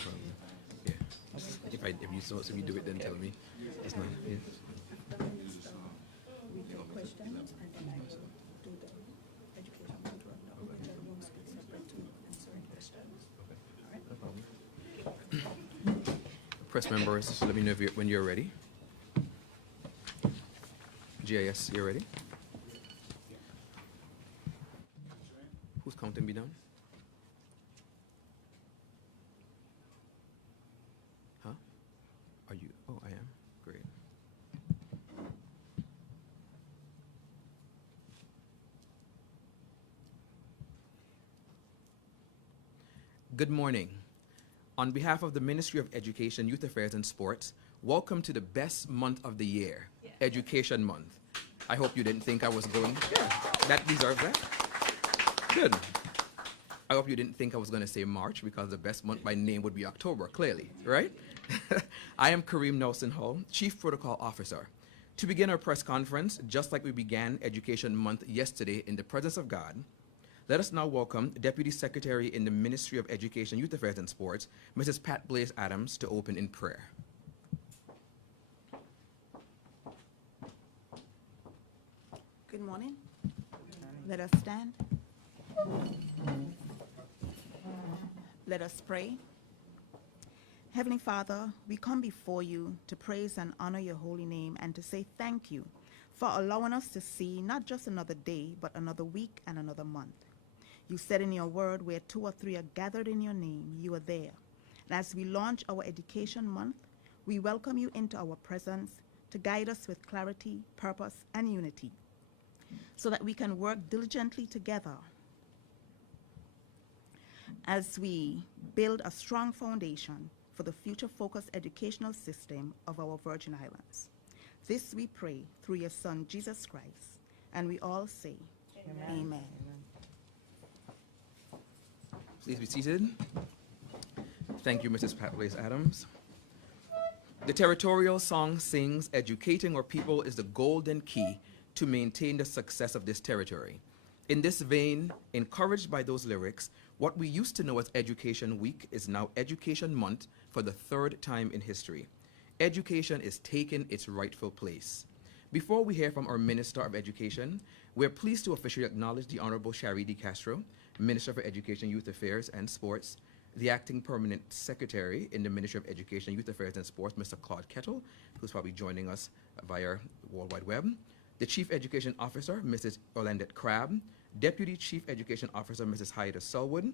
problem. Yeah. If you do it, then tell me. It's not. Yeah. We take questions and then I will do the education control. And then we'll speak separate to answering questions. All right? No problem. Press members, just let me know when you're ready. GIS, you're ready? Who's counting me down? Huh? Are you? Oh, I am. Great. Good morning. On behalf of the Ministry of Education, Youth Affairs and Sports, welcome to the best month of the year, Education Month. I hope you didn't think I was going, that deserves that. Good. I hope you didn't think I was going to say March because the best month by name would be October, clearly, right? I am Kareem Nelson Hull, Chief Protocol Officer. To begin our press conference, just like we began Education Month yesterday in the presence of God, let us now welcome Deputy Secretary in the Ministry of Education, Youth Affairs and Sports, Mrs. Pat Blaze Adams, to open in prayer. Good morning. Let us stand. Let us pray. Heavenly Father, we come before you to praise and honor your holy name and to say thank you for allowing us to see not just another day, but another week and another month. You said in your word, where 2 or 3 are gathered in your name, you are there. And as we launch our Education Month, we welcome you into our presence to guide us with clarity, purpose, and unity, so that we can work diligently together as we build a strong foundation for the future-focused educational system of our Virgin Islands. This we pray through your Son, Jesus Christ, and we all say, Amen. Amen. Please be seated. Thank you, Mrs. Pat Blaze Adams. The territorial song sings, educating our people is the golden key to maintain the success of this territory. In this vein, encouraged by those lyrics, what we used to know as Education Week is now Education Month for the 3rd time in history. Education is taking its rightful place. Before we hear from our Minister of Education, we're pleased to officially acknowledge the Honorable Shari D. Castro, Minister for Education, Youth Affairs and Sports, the Acting Permanent Secretary in the Ministry of Education, Youth Affairs and Sports, Mr. Claude Kettle, who's probably joining us via World Wide Web, the Chief Education Officer, Mrs. Orlandette Crabb, Deputy Chief Education Officer, Mrs. Haida Selwood,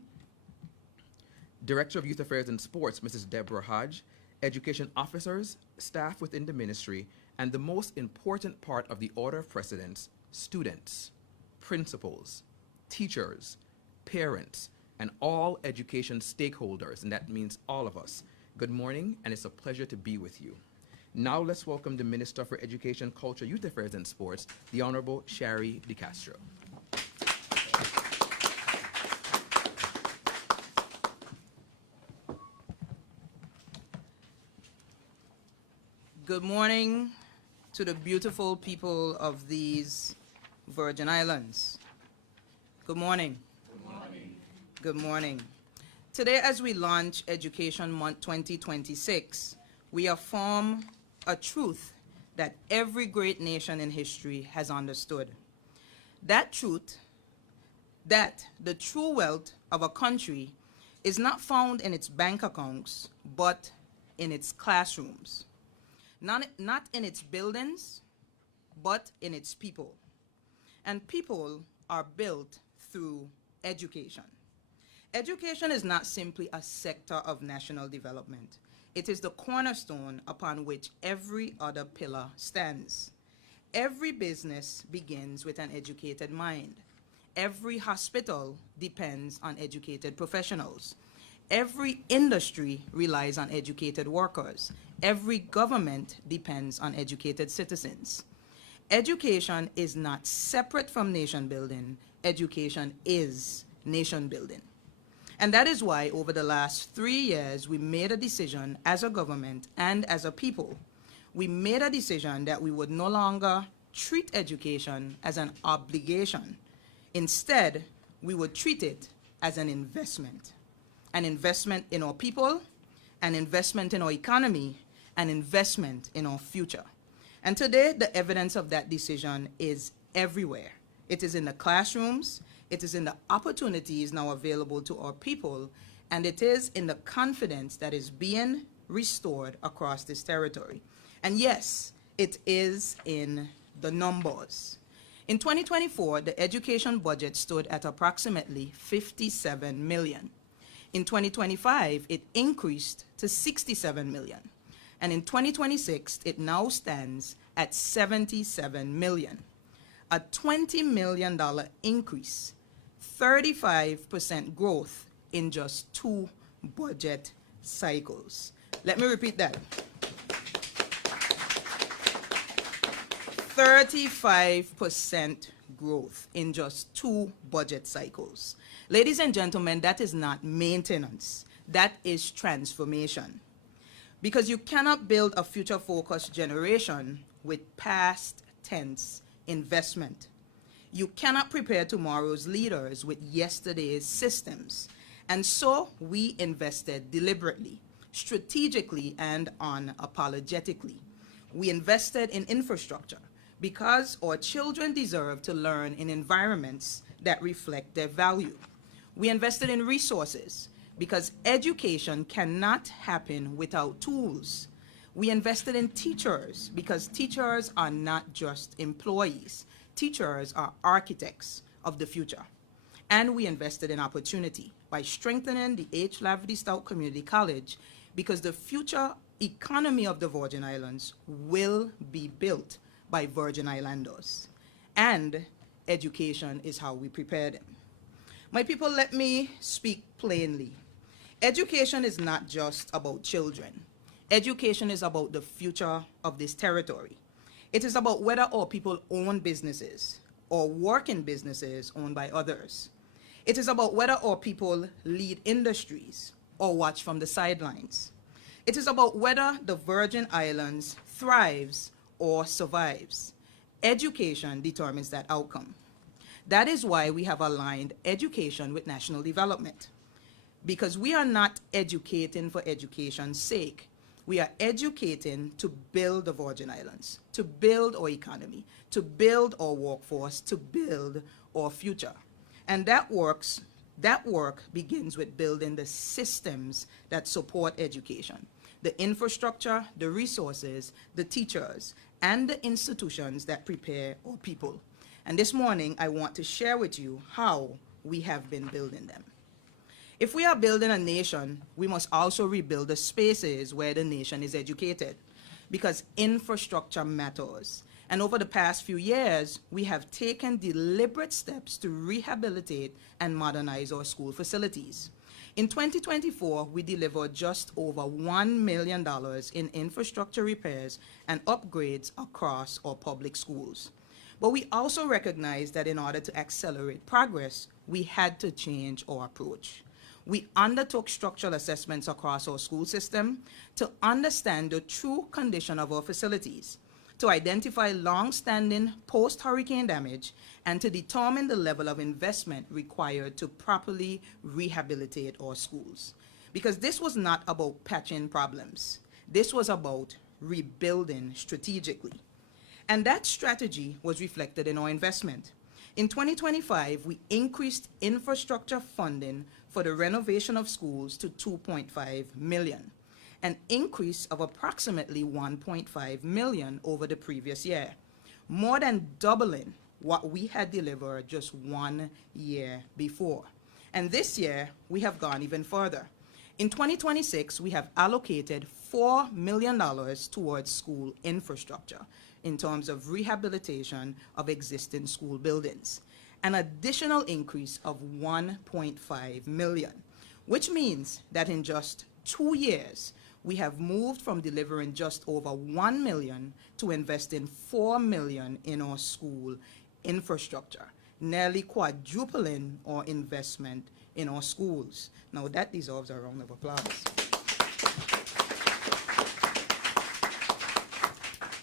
Director of Youth Affairs and Sports, Mrs. Deborah Hodge, education officers, staff within the ministry, and the most important part of the order of precedence, students, principals, teachers, parents, and all education stakeholders, and that means all of us. Good morning, and it's a pleasure to be with you. Now let's welcome the Minister for Education, Culture, Youth Affairs, and Sports, the Honorable Shari D. Castro. Good morning to the beautiful people of these Virgin Islands. Good morning. Good morning. Good morning. Today, as we launch Education Month 2026, we affirm a truth that every great nation in history has understood. That truth, that the true wealth of a country is not found in its bank accounts, but in its classrooms. Not in its buildings, but in its people. And people are built through education. Education is not simply a sector of national development. It is the cornerstone upon which every other pillar stands. Every business begins with an educated mind. Every hospital depends on educated professionals. Every industry relies on educated workers. Every government depends on educated citizens. Education is not separate from nation building. Education is nation building. And that is why over the last 3 years, we made a decision as a government and as a people. We made a decision that we would no longer treat education as an obligation. Instead, we would treat it as an investment in our people, an investment in our economy, an investment in our future. And today, the evidence of that decision is everywhere. It is in the classrooms, it is in the opportunities now available to our people, and it is in the confidence that is being restored across this territory. And yes, it is in the numbers. In 2024, the education budget stood at approximately $57 million. In 2025, it increased to $67 million. And in 2026, it now stands at $77 million. A $20 million increase, 35% growth in just 2 budget cycles. Let me repeat that. 35% growth in just 2 budget cycles. Ladies and gentlemen, that is not maintenance. That is transformation. Because you cannot build a future-focused generation with past tense investment. You cannot prepare tomorrow's leaders with yesterday's systems. And so we invested deliberately, strategically, and unapologetically. We invested in infrastructure because our children deserve to learn in environments that reflect their value. We invested in resources because education cannot happen without tools. We invested in teachers because teachers are not just employees. Teachers are architects of the future. And we invested in opportunity by strengthening the H. Laverty Stout Community College because the future economy of the Virgin Islands will be built by Virgin Islanders. And education is how we prepare them. My people, let me speak plainly. Education is not just about children. Education is about the future of this territory. It is about whether our people own businesses or work in businesses owned by others. It is about whether our people lead industries or watch from the sidelines. It is about whether the Virgin Islands thrives or survives. Education determines that outcome. That is why we have aligned education with national development. Because we are not educating for education's sake. We are educating to build the Virgin Islands, to build our economy, to build our workforce, to build our future. And that work begins with building the systems that support education, the infrastructure, the resources, the teachers, and the institutions that prepare our people. And this morning, I want to share with you how we have been building them. If we are building a nation, we must also rebuild the spaces where the nation is educated, because infrastructure matters. And over the past few years, we have taken deliberate steps to rehabilitate and modernize our school facilities. In 2024, we delivered just over $1 million in infrastructure repairs and upgrades across our public schools. But we also recognize that in order to accelerate progress, we had to change our approach. We undertook structural assessments across our school system to understand the true condition of our facilities, to identify long-standing post-hurricane damage, and to determine the level of investment required to properly rehabilitate our schools. Because this was not about patching problems. This was about rebuilding strategically. And that strategy was reflected in our investment. In 2025, we increased infrastructure funding for the renovation of schools to $2.5 million, an increase of approximately $1.5 million over the previous year, more than doubling what we had delivered just 1 year before. And this year, we have gone even further. In 2026, we have allocated $4 million towards school infrastructure in terms of rehabilitation of existing school buildings, an additional increase of $1.5 million, which means that in just 2 years, we have moved from delivering just over $1 million to investing $4 million in our school infrastructure, nearly quadrupling our investment in our schools. Now that deserves a round of applause.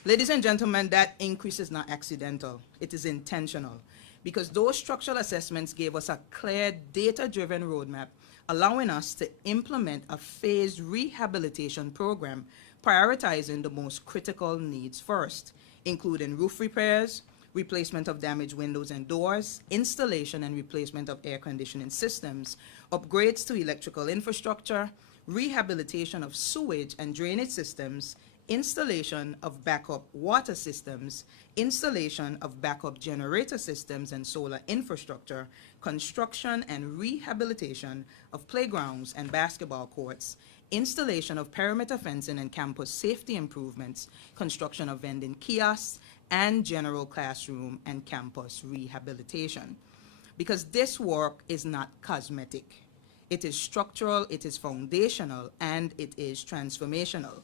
Ladies and gentlemen, that increase is not accidental. It is intentional. because those structural assessments gave us a clear data-driven roadmap, allowing us to implement a phased rehabilitation program, prioritizing the most critical needs first, including roof repairs, replacement of damaged windows and doors, installation and replacement of air conditioning systems, upgrades to electrical infrastructure, rehabilitation of sewage and drainage systems, installation of backup water systems, installation of backup generator systems and solar infrastructure, construction and rehabilitation of playgrounds and basketball courts, installation of perimeter fencing and campus safety improvements, construction of vending kiosks, and general classroom and campus rehabilitation. Because this work is not cosmetic. It is structural, it is foundational, and it is transformational.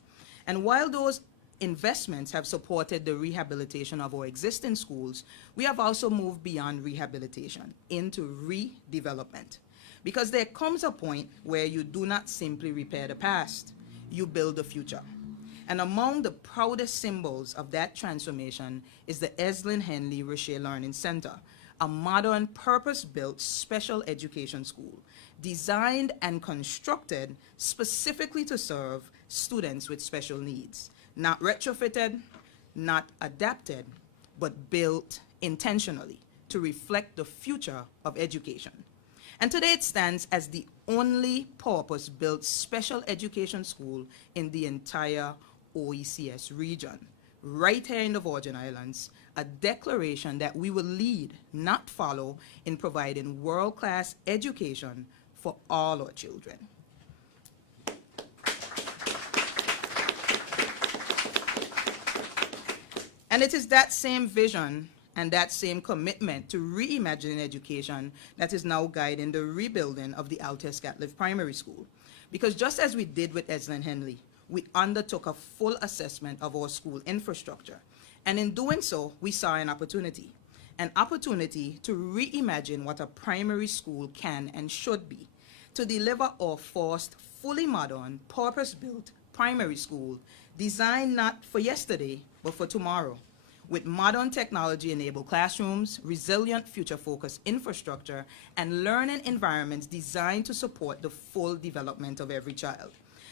And while those investments have supported the rehabilitation of our existing schools, we have also moved beyond rehabilitation into redevelopment. Because there comes a point where you do not simply repair the past, you build the future. And among the proudest symbols of that transformation is the Eslyn Henley Rocher Learning Center, a modern, purpose-built special education school designed and constructed specifically to serve students with special needs. Not retrofitted, not adapted, but built intentionally to reflect the future of education. And today it stands as the only purpose-built special education school in the entire OECS region, right here in the Virgin Islands, a declaration that we will lead, not follow, in providing world-class education for all our children. And it is that same vision and that same commitment to reimagining education that is now guiding the rebuilding of the Altair Scatliff Primary School. Because just as we did with Eslyn Henley, we undertook a full assessment of our school infrastructure. And in doing so, we saw an opportunity to reimagine what a primary school can and should be, to deliver our first fully modern, purpose-built primary school designed not for yesterday, but for tomorrow, with modern technology-enabled classrooms, resilient future-focused infrastructure, and learning environments designed to support the full development of every child.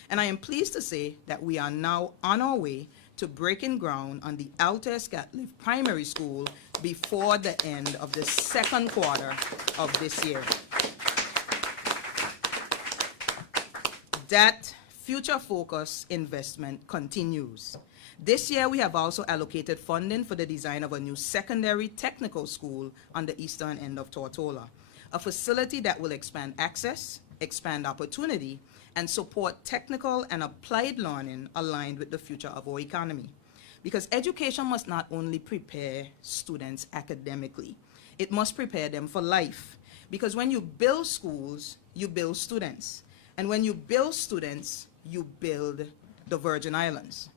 And I am pleased to say that we are now on our way to breaking ground on the Altair Scatliff Primary School before the end of the second quarter of this year. That future-focused investment continues. This year, we have also allocated funding for the design of a new secondary technical school on the eastern end of Tortola, a facility that will expand access, expand opportunity, and support technical and applied learning aligned with the future of our economy. Because education must not only prepare students academically, it must prepare them for life. Because when you build schools, you build students. And when you build students, you build the Virgin Islands.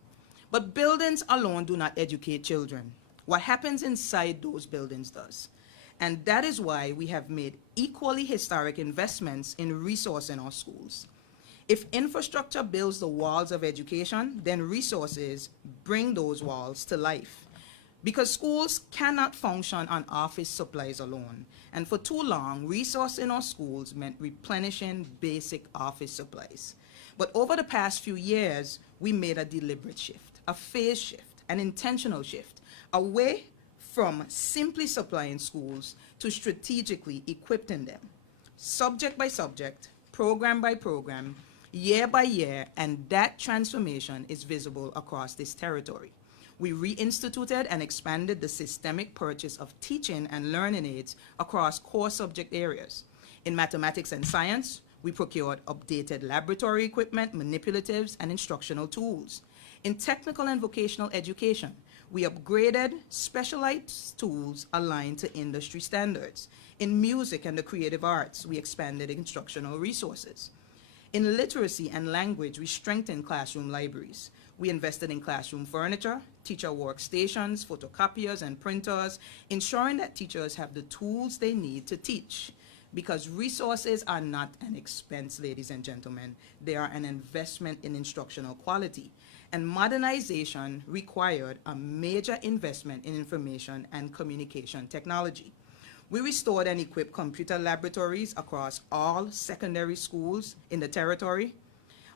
But buildings alone do not educate children. What happens inside those buildings does. And that is why we have made equally historic investments in resourcing our schools. If infrastructure builds the walls of education, then resources bring those walls to life. Because schools cannot function on office supplies alone. And for too long, resourcing our schools meant replenishing basic office supplies. But over the past few years, we made a deliberate shift, a phase shift, an intentional shift, away from simply supplying schools to strategically equipping them, subject by subject, program by program, year by year, and that transformation is visible across this territory. We reinstituted and expanded the systemic purchase of teaching and learning aids across core subject areas. In mathematics and science, we procured updated laboratory equipment, manipulatives, and instructional tools. In technical and vocational education, we upgraded specialized tools aligned to industry standards. In music and the creative arts, we expanded instructional resources. In literacy and language, we strengthened classroom libraries. We invested in classroom furniture, teacher workstations, photocopiers, and printers, ensuring that teachers have the tools they need to teach. Because resources are not an expense, ladies and gentlemen. They are an investment in instructional quality. And modernization required a major investment in information and communication technology. We restored and equipped computer laboratories across all secondary schools in the territory.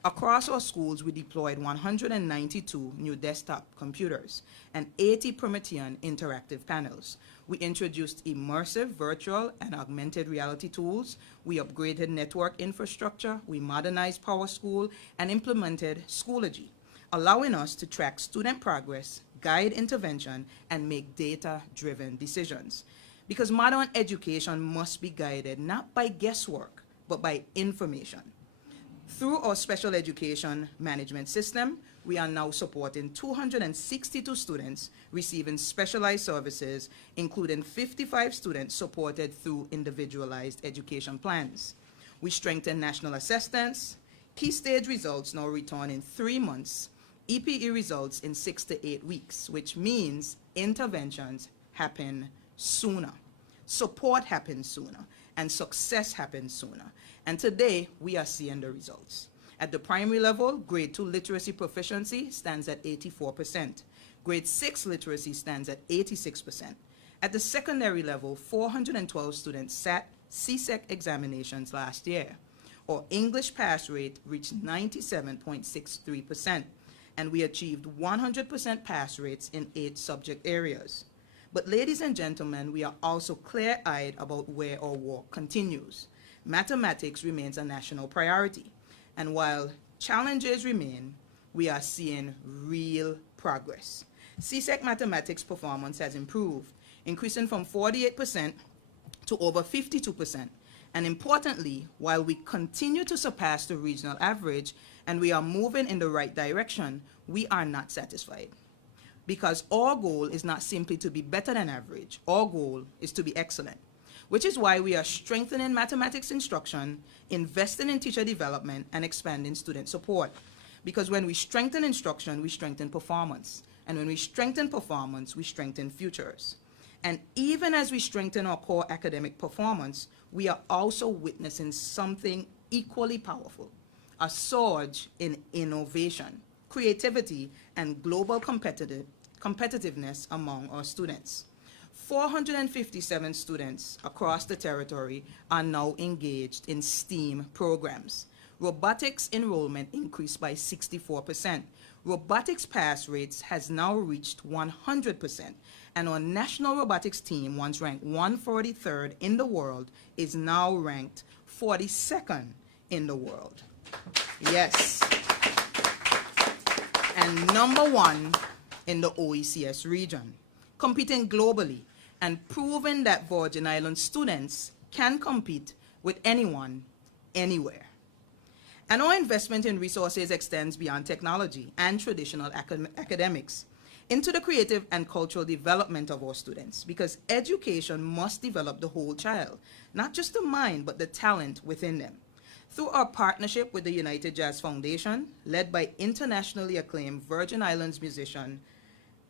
Across our schools, we deployed 192 new desktop computers and 80 Promethean interactive panels. We introduced immersive virtual and augmented reality tools. We upgraded network infrastructure. We modernized PowerSchool and implemented Schoology, allowing us to track student progress, guide intervention, and make data-driven decisions. Because modern education must be guided not by guesswork, but by information. Through our special education management system, we are now supporting 262 students receiving specialized services, including 55 students supported through individualized education plans. We strengthen national assessments. Key stage results now return in 3 months. EPE results in 6 to 8 weeks, which means interventions happen sooner. Support happens sooner, and success happens sooner. And today, we are seeing the results. At the primary level, grade 2 literacy proficiency stands at 84%. Grade 6 literacy stands at 86%. At the secondary level, 412 students sat CSEC examinations last year. Our English pass rate reached 97.63%, and we achieved 100% pass rates in 8 subject areas. But ladies and gentlemen, we are also clear-eyed about where our work continues. Mathematics remains a national priority. And while challenges remain, we are seeing real progress. CSEC mathematics performance has improved, increasing from 48% to over 52%. And importantly, while we continue to surpass the regional average and we are moving in the right direction, we are not satisfied. Because our goal is not simply to be better than average, our goal is to be excellent, which is why we are strengthening mathematics instruction, investing in teacher development, and expanding student support. Because when we strengthen instruction, we strengthen performance. And when we strengthen performance, we strengthen futures. And even as we strengthen our core academic performance, we are also witnessing something equally powerful, a surge in innovation, creativity, and global competitiveness among our students. 457 students across the territory are now engaged in STEAM programs. Robotics enrollment increased by 64%. Robotics pass rates has now reached 100%, and our national robotics team, once ranked 143rd in the world, is now ranked 42nd in the world. Yes. And #1 in the OECS region, competing globally and proving that Virgin Islands students can compete with anyone, anywhere. And our investment in resources extends beyond technology and traditional academics into the creative and cultural development of our students, because education must develop the whole child, not just the mind, but the talent within them. Through our partnership with the United Jazz Foundation, led by internationally acclaimed Virgin Islands musician,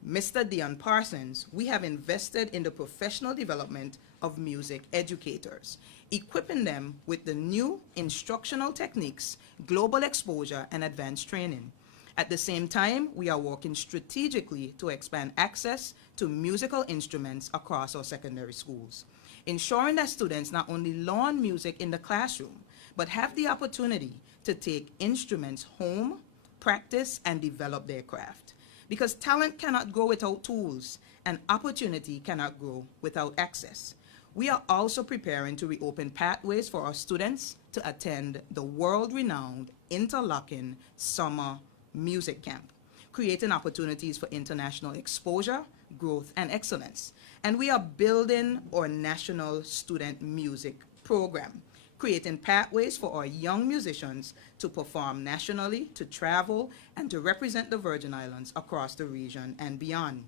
Mr. Dion Parsons, we have invested in the professional development of music educators, equipping them with the new instructional techniques, global exposure, and advanced training. At the same time, we are working strategically to expand access to musical instruments across our secondary schools, ensuring that students not only learn music in the classroom, but have the opportunity to take instruments home, practice, and develop their craft. Because talent cannot grow without tools, and opportunity cannot grow without access. We are also preparing to reopen pathways for our students to attend the world-renowned Interlochen Summer Music Camp, creating opportunities for international exposure, growth, and excellence. And we are building our national student music program, creating pathways for our young musicians to perform nationally, to travel, and to represent the Virgin Islands across the region and beyond.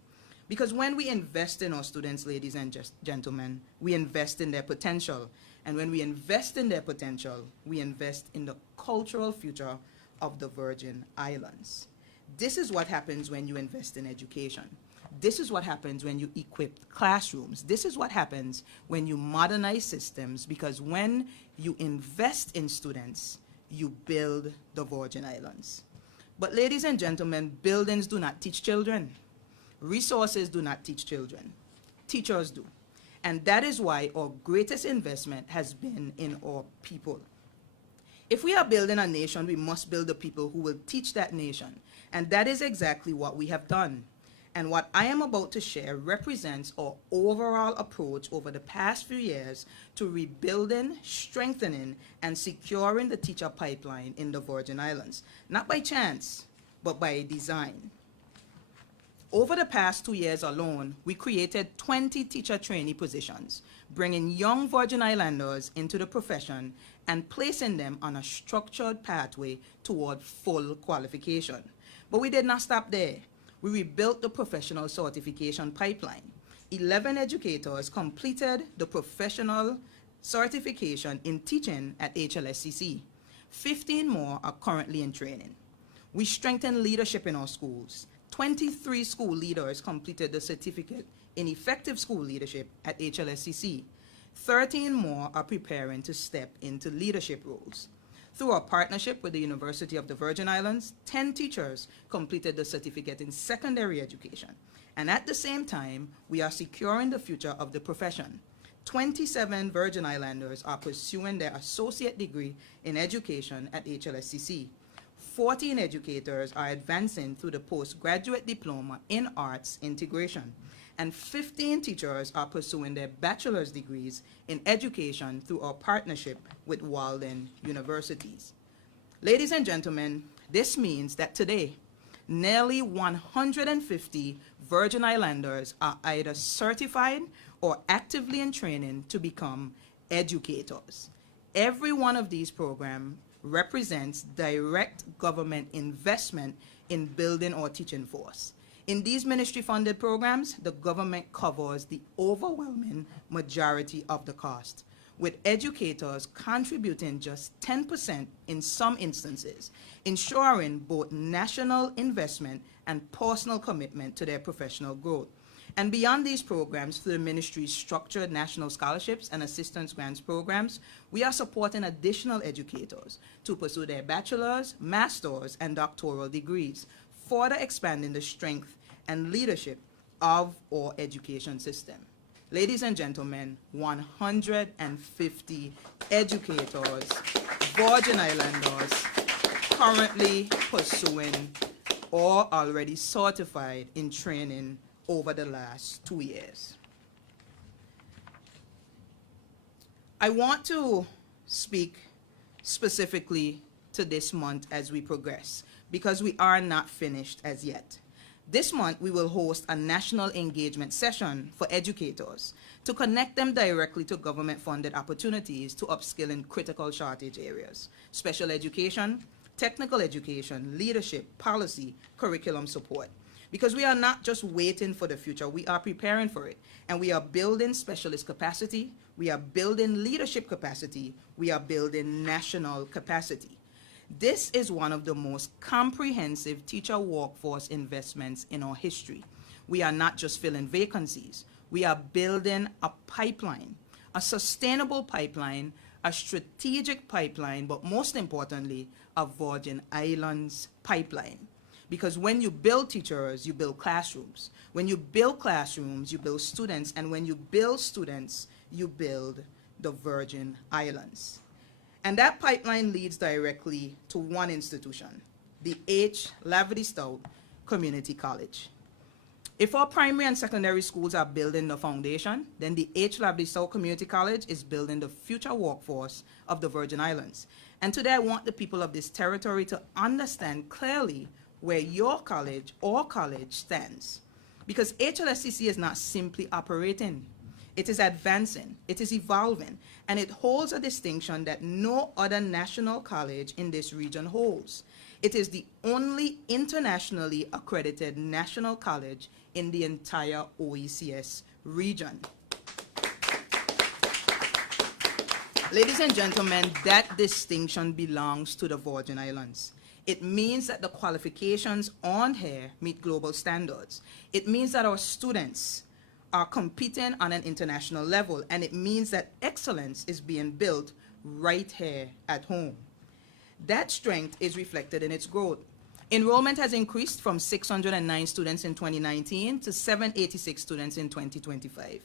Because when we invest in our students, ladies and gentlemen, we invest in their potential. And when we invest in their potential, we invest in the cultural future of the Virgin Islands. This is what happens when you invest in education. This is what happens when you equip classrooms. This is what happens when you modernize systems, because when you invest in students, you build the Virgin Islands. But ladies and gentlemen, buildings do not teach children. Resources do not teach children. Teachers do. And that is why our greatest investment has been in our people. If we are building a nation, we must build the people who will teach that nation. And that is exactly what we have done. And what I am about to share represents our overall approach over the past few years to rebuilding, strengthening, and securing the teacher pipeline in the Virgin Islands. Not by chance, but by design. Over the past 2 years alone, we created 20 teacher trainee positions, bringing young Virgin Islanders into the profession and placing them on a structured pathway toward full qualification. But we did not stop there. We rebuilt the professional certification pipeline. 11 educators completed the professional certification in teaching at HLSCC. 15 more are currently in training. We strengthened leadership in our schools. 23 school leaders completed the certificate in effective school leadership at HLSCC. 13 more are preparing to step into leadership roles. Through our partnership with the University of the Virgin Islands, 10 teachers completed the certificate in secondary education. And at the same time, we are securing the future of the profession. 27 Virgin Islanders are pursuing their associate degree in education at HLSCC. 14 educators are advancing through the postgraduate diploma in arts integration. And 15 teachers are pursuing their bachelor's degrees in education through our partnership with Walden Universities. Ladies and gentlemen, this means that today, nearly 150 Virgin Islanders are either certified or actively in training to become educators. Every one of these programs represents direct government investment in building our teaching force. In these ministry-funded programs, the government covers the overwhelming majority of the cost, with educators contributing just 10% in some instances, ensuring both national investment and personal commitment to their professional growth. And beyond these programs, through the ministry's structured national scholarships and assistance grants programs, we are supporting additional educators to pursue their bachelor's, master's, and doctoral degrees, further expanding the strength and leadership of our education system. Ladies and gentlemen, 150 educators, Virgin Islanders, currently pursuing or already certified in training over the last 2 years. I want to speak specifically to this month as we progress, because we are not finished as yet. This month, we will host a national engagement session for educators to connect them directly to government-funded opportunities to upskill in critical shortage areas: special education, technical education, leadership, policy, curriculum support. Because we are not just waiting for the future, we are preparing for it. And we are building specialist capacity, we are building leadership capacity, we are building national capacity. This is one of the most comprehensive teacher workforce investments in our history. We are not just filling vacancies, we are building a pipeline, a sustainable pipeline, a strategic pipeline, but most importantly, a Virgin Islands pipeline. Because when you build teachers, you build classrooms. When you build classrooms, you build students. And when you build students, you build the Virgin Islands. And that pipeline leads directly to one institution, the H. Laverty Stout Community College. If our primary and secondary schools are building the foundation, then the H. Laverty Stout Community College is building the future workforce of the Virgin Islands. And today I want the people of this territory to understand clearly where your college or college stands. Because HLSCC is not simply operating, it is advancing, it is evolving, and it holds a distinction that no other national college in this region holds. It is the only internationally accredited national college in the entire OECS region. Ladies and gentlemen, that distinction belongs to the Virgin Islands. It means that the qualifications on here meet global standards. It means that our students are competing on an international level, and it means that excellence is being built right here at home. That strength is reflected in its growth. Enrollment has increased from 609 students in 2019 to 786 students in 2025,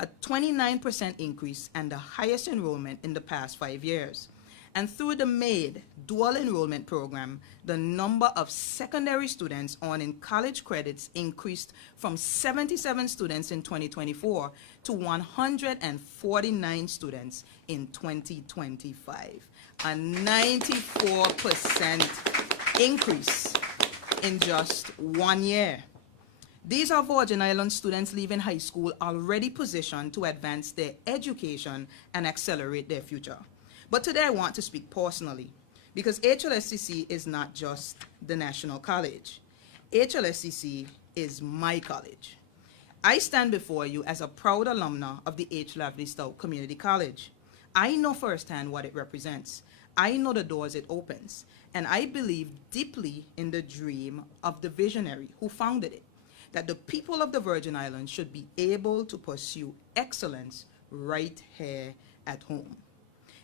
a 29% increase and the highest enrollment in the past 5 years. And through the MAID dual enrollment program, the number of secondary students earning college credits increased from 77 students in 2024 to 149 students in 2025, a 94% increase in just 1 year. These are Virgin Islands students leaving high school already positioned to advance their education and accelerate their future. But today I want to speak personally, because HLSCC is not just the National College. HLSCC is my college. I stand before you as a proud alumna of the H. Lavely Stout Community College. I know firsthand what it represents. I know the doors it opens, and I believe deeply in the dream of the visionary who founded it, that the people of the Virgin Islands should be able to pursue excellence right here at home.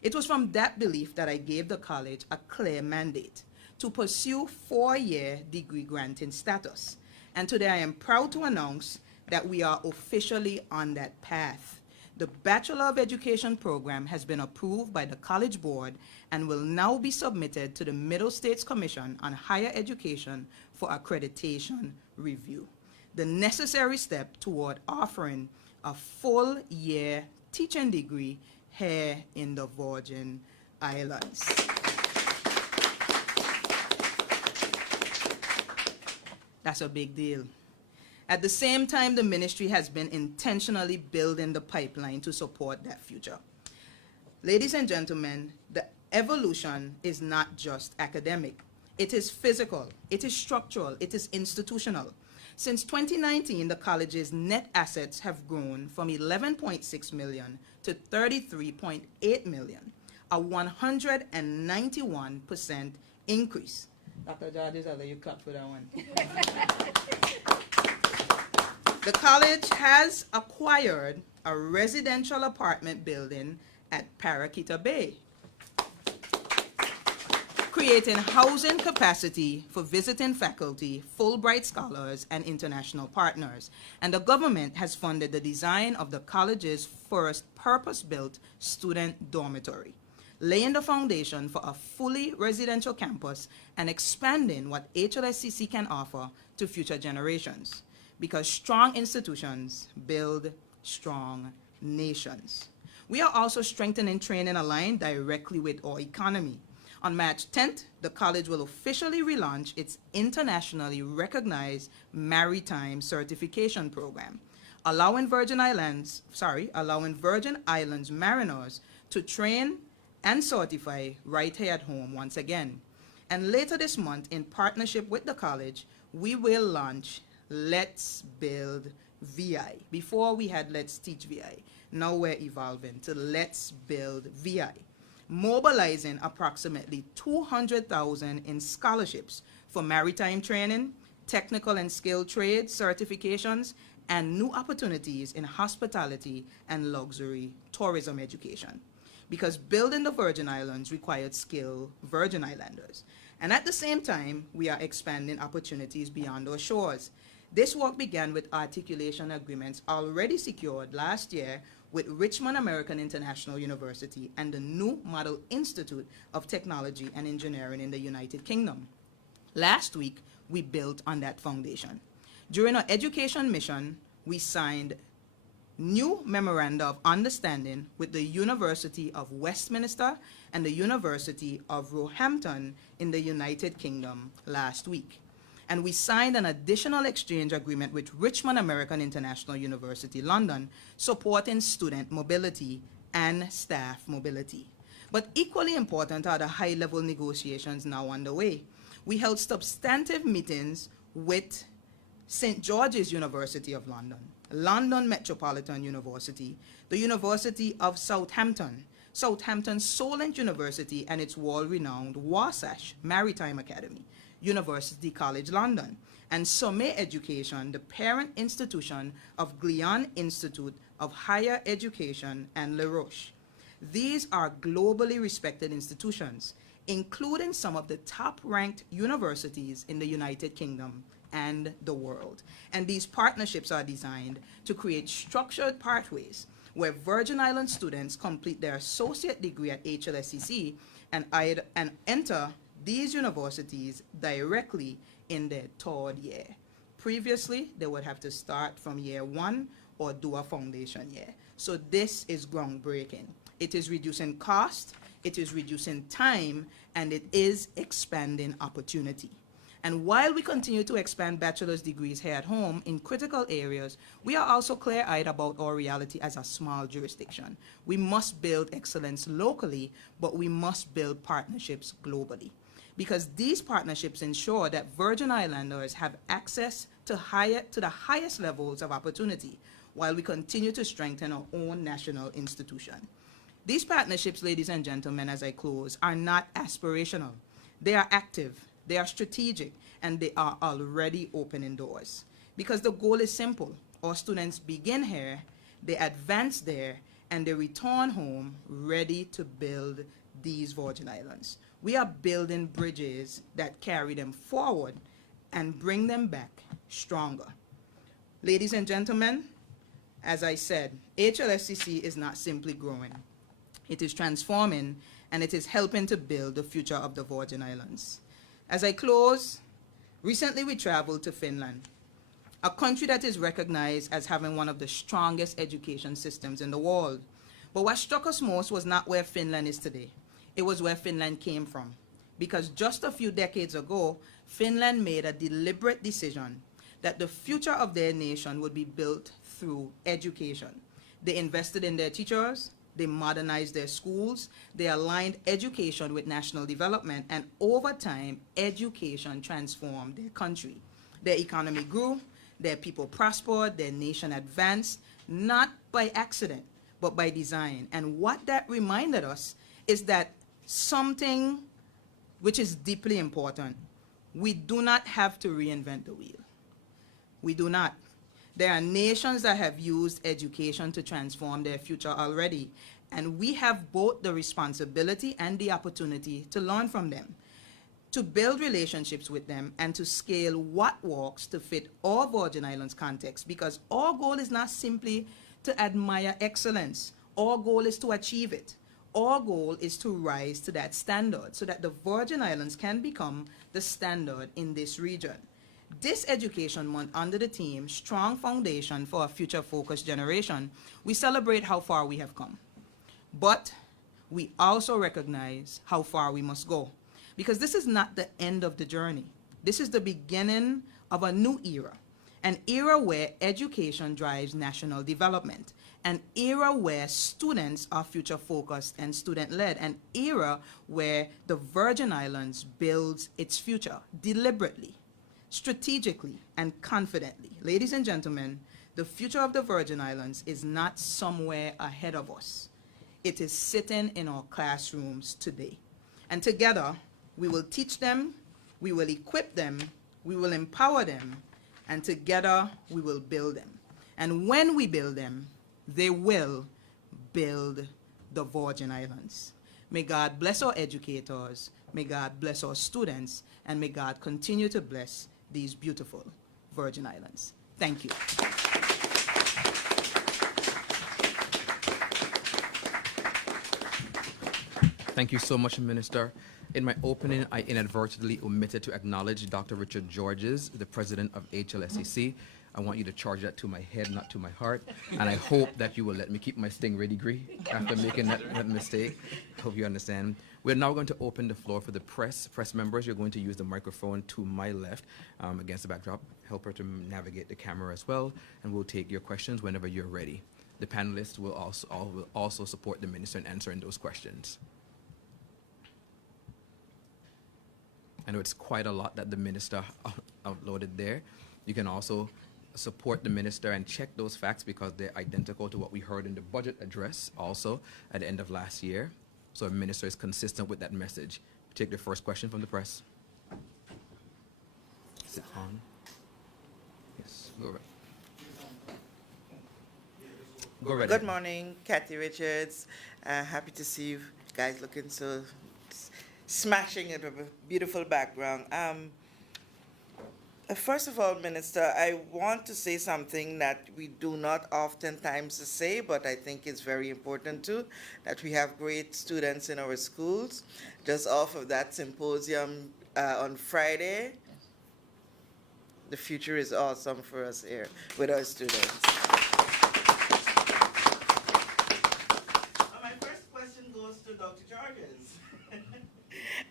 It was from that belief that I gave the college a clear mandate to pursue 4-year degree granting status. And today I am proud to announce that we are officially on that path. The Bachelor of Education program has been approved by the College Board and will now be submitted to the Middle States Commission on Higher Education for accreditation review, the necessary step toward offering a full-year teaching degree here in the Virgin Islands. That's a big deal. At the same time, the ministry has been intentionally building the pipeline to support that future. Ladies and gentlemen, the evolution is not just academic. It is physical, it is structural, it is institutional. Since 2019, the college's net assets have grown from 11.6 million to 33.8 million, a 191% increase. Dr. Georges, I'll let you clap for that one. The college has acquired a residential apartment building at Paraquita Bay, creating housing capacity for visiting faculty, Fulbright scholars, and international partners. And the government has funded the design of the college's first purpose-built student dormitory, laying the foundation for a fully residential campus and expanding what HLSCC can offer to future generations. Because strong institutions build strong nations. We are also strengthening training aligned directly with our economy. On March 10th, the college will officially relaunch its internationally recognized maritime certification program, allowing Virgin Islands mariners to train and certify right here at home once again. And later this month, in partnership with the college, we will launch Let's Build VI. Before we had Let's Teach VI. Now we're evolving to Let's Build VI, mobilizing approximately 200,000 in scholarships for maritime training, technical and skilled trade certifications, and new opportunities in hospitality and luxury tourism education. Because building the Virgin Islands required skilled Virgin Islanders. And at the same time, we are expanding opportunities beyond our shores. This work began with articulation agreements already secured last year with Richmond American International University and the New Model Institute of Technology and Engineering in the United Kingdom. Last week, we built on that foundation. During our education mission, we signed new memoranda of understanding with the University of Westminster and the University of Roehampton in the United Kingdom last week. And we signed an additional exchange agreement with Richmond American International University, London, supporting student mobility and staff mobility. But equally important are the high-level negotiations now underway. We held substantive meetings with St. George's University of London, London Metropolitan University, the University of Southampton, Southampton Solent University and its world-renowned Wasatch Maritime Academy, University College London, and Sommet Education, the parent institution of Glion Institute of Higher Education and La Roche. These are globally respected institutions, including some of the top-ranked universities in the United Kingdom and the world. And these partnerships are designed to create structured pathways where Virgin Islands students complete their associate degree at HLSCC and enter these universities directly in their third year. Previously, they would have to start from year 1 or do a foundation year. So this is groundbreaking. It is reducing cost, it is reducing time, and it is expanding opportunity. And while we continue to expand bachelor's degrees here at home in critical areas, we are also clear-eyed about our reality as a small jurisdiction. We must build excellence locally, but we must build partnerships globally. Because these partnerships ensure that Virgin Islanders have access to the highest levels of opportunity, while we continue to strengthen our own national institution. These partnerships, ladies and gentlemen, as I close, are not aspirational. They are active, they are strategic, and they are already opening doors. Because the goal is simple. Our students begin here, they advance there, and they return home ready to build these Virgin Islands. We are building bridges that carry them forward and bring them back stronger. Ladies and gentlemen, as I said, HLSCC is not simply growing. It is transforming, and it is helping to build the future of the Virgin Islands. As I close, recently we traveled to Finland, a country that is recognized as having one of the strongest education systems in the world. But what struck us most was not where Finland is today. It was where Finland came from. Because just a few decades ago, Finland made a deliberate decision that the future of their nation would be built through education. They invested in their teachers, they modernized their schools, they aligned education with national development, and over time, education transformed their country. Their economy grew, their people prospered, their nation advanced, not by accident, but by design. And what that reminded us is that something which is deeply important, we do not have to reinvent the wheel. We do not. There are nations that have used education to transform their future already, and we have both the responsibility and the opportunity to learn from them, to build relationships with them, and to scale what works to fit our Virgin Islands context, because our goal is not simply to admire excellence. Our goal is to achieve it. Our goal is to rise to that standard so that the Virgin Islands can become the standard in this region. This Education Month, under the theme, Strong Foundation for a Future-Focused Generation, we celebrate how far we have come. But we also recognize how far we must go. Because this is not the end of the journey. This is the beginning of a new era. An era where education drives national development. An era where students are future-focused and student-led. An era where the Virgin Islands builds its future deliberately, strategically, and confidently. Ladies and gentlemen, the future of the Virgin Islands is not somewhere ahead of us. It is sitting in our classrooms today. And together, we will teach them, we will equip them, we will empower them, and together we will build them. And when we build them, they will build the Virgin Islands. May God bless our educators, may God bless our students, and may God continue to bless these beautiful Virgin Islands. Thank you. Thank you so much, Minister. In my opening, I inadvertently omitted to acknowledge Dr. Richard Georges, the president of HLSCC. I want you to charge that to my head, not to my heart. And I hope that you will let me keep my stingray degree after making that mistake. Hope you understand. We're now going to open the floor for the press. Press members, you're going to use the microphone to my left against the backdrop. Help her to navigate the camera as well. And we'll take your questions whenever you're ready. The panelists will also support the minister in answering those questions. I know it's quite a lot that the minister uploaded there. You can also support the minister and check those facts because they're identical to what we heard in the budget address also at the end of last year. So the minister is consistent with that message. Take the first question from the press. Is it on? Yes, go right. Go right. Good morning, Kathy Richards. Happy to see you guys looking so smashing it with a beautiful background. First of all, Minister, I want to say something that we do not oftentimes say, but I think it's very important too, that we have great students in our schools. Just off of that symposium on Friday, the future is awesome for us here with our students. My first question goes to Dr. Georges.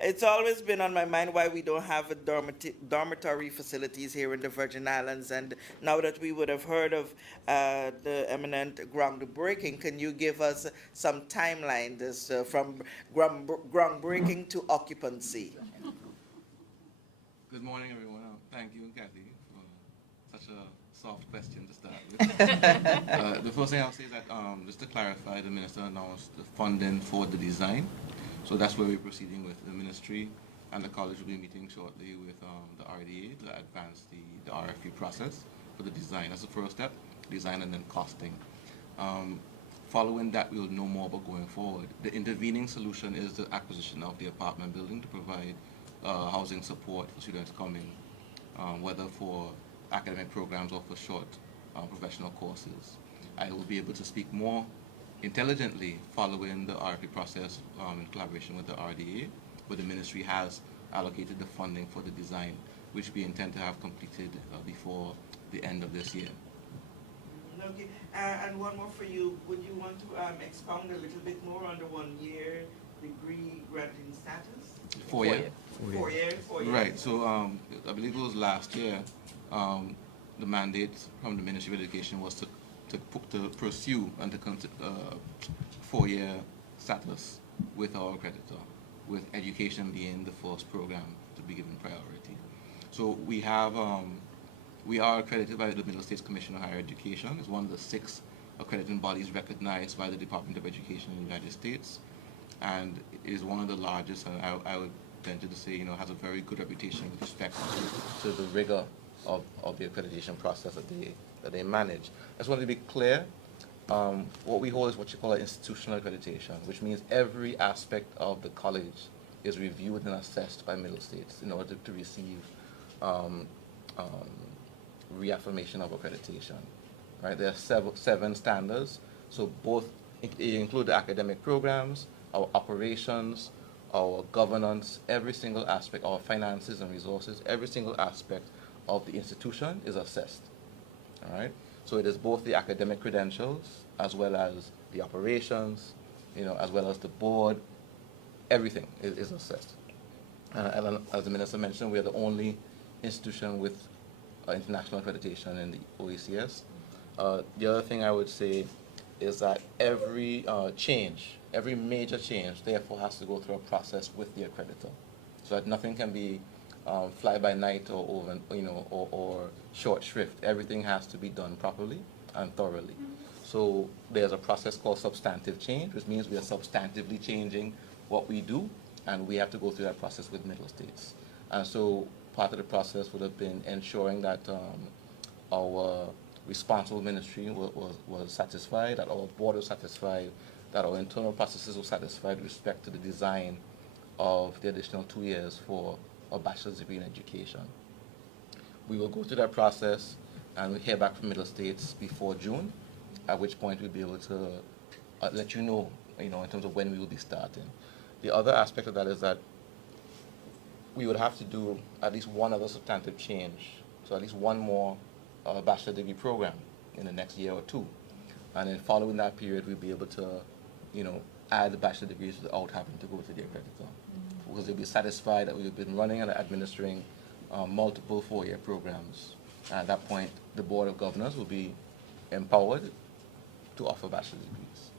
It's always been on my mind why we don't have a dormitory facilities here in the Virgin Islands. And now that we would have heard of the eminent groundbreaking, can you give us some timeline this, from groundbreaking to occupancy? Good morning, everyone. Thank you, Kathy, for such a soft question to start with. The first thing I'll say is that, just to clarify, the minister announced the funding for the design. So that's where we're proceeding with. The ministry and the college will be meeting shortly with the RDA to advance the RFP process for the design. That's the first step, design and then costing. Following that, we'll know more about going forward. The intervening solution is the acquisition of the apartment building to provide housing support for students coming, whether for academic programs or for short professional courses. I will be able to speak more intelligently following the RFP process in collaboration with the RDA, where the ministry has allocated the funding for the design, which we intend to have completed before the end of this year. Okay, and one more for you. Would you want to expound a little bit more on the 1-year degree granting status? 4 year. 4 years. 4 years. Right, so I believe it was last year, the mandate from the Ministry of Education was to pursue and to 4-year status with our accreditor, with education being the first program to be given priority. So we are accredited by the Middle States Commission on Higher Education. It's one of the 6 accrediting bodies recognized by the Department of Education in the United States, and is one of the largest, and I would venture to say, has a very good reputation with respect to the rigor of the accreditation process that they manage. I just want to be clear, what we hold is what you call an institutional accreditation, which means every aspect of the college is reviewed and assessed by Middle States in order to receive reaffirmation of accreditation. Right? There are 7 standards, so both include the academic programs, our operations, our governance, every single aspect, our finances and resources, every single aspect of the institution is assessed. All right? So it is both the academic credentials as well as the operations, as well as the board. Everything is assessed. And as the minister mentioned, we are the only institution with international accreditation in the OECS. The other thing I would say is that every major change, therefore, has to go through a process with the accreditor, so that nothing can be fly by night or over, or short shrift. Everything has to be done properly and thoroughly. So there's a process called substantive change, which means we are substantively changing what we do, and we have to go through that process with Middle States. And so part of the process would have been ensuring that our responsible ministry was satisfied, that our board was satisfied, that our internal processes were satisfied with respect to the design of the additional 2 years for a bachelor's degree in education. We will go through that process and we'll hear back from Middle States before June, at which point we'll be able to let you know, in terms of when we will be starting. The other aspect of that is that we would have to do at least one other substantive change, so at least one more bachelor degree program in the next year or 2. And then following that period, we'll be able to, add the bachelor degrees without having to go to the accreditor. Because they'll be satisfied that we've been running and administering multiple 4-year programs. And at that point, the Board of Governors will be empowered to offer bachelor degrees.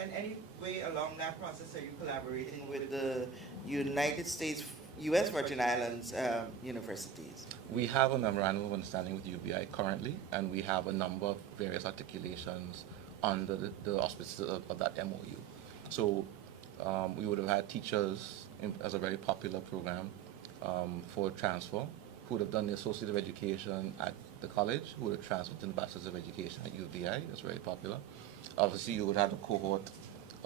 And any way along that process are you collaborating with the U.S. Virgin Islands universities? We have a memorandum of understanding with UVI currently, and we have a number of various articulations under the auspices of that MOU. So we would have had teachers as a very popular program for transfer, who would have done the Associate of Education at the college, who would have transferred to the Bachelor's of Education at UVI. That's very popular. Obviously, you would have a cohort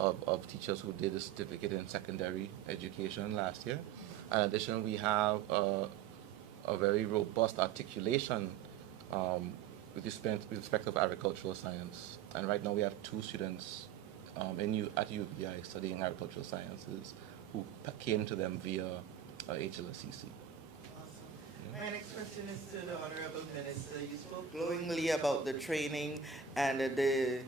of teachers who did a certificate in secondary education last year. In addition, we have a very robust articulation with respect of agricultural science. And right now we have 2 students at UVI studying agricultural sciences who came to them via HLSCC. My next question is to the Honorable Minister. You spoke glowingly about the training and the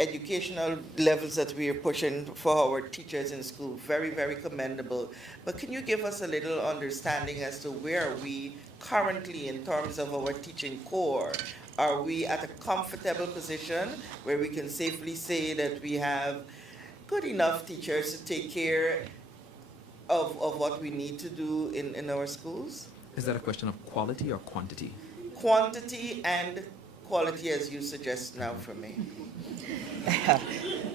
educational levels that we are pushing for our teachers in school. Very, very commendable. But can you give us a little understanding as to where we currently in terms of our teaching core? Are we at a comfortable position where we can safely say that we have good enough teachers to take care of what we need to do in our schools? Is that a question of quality or quantity? Quantity and quality, as you suggest now for me.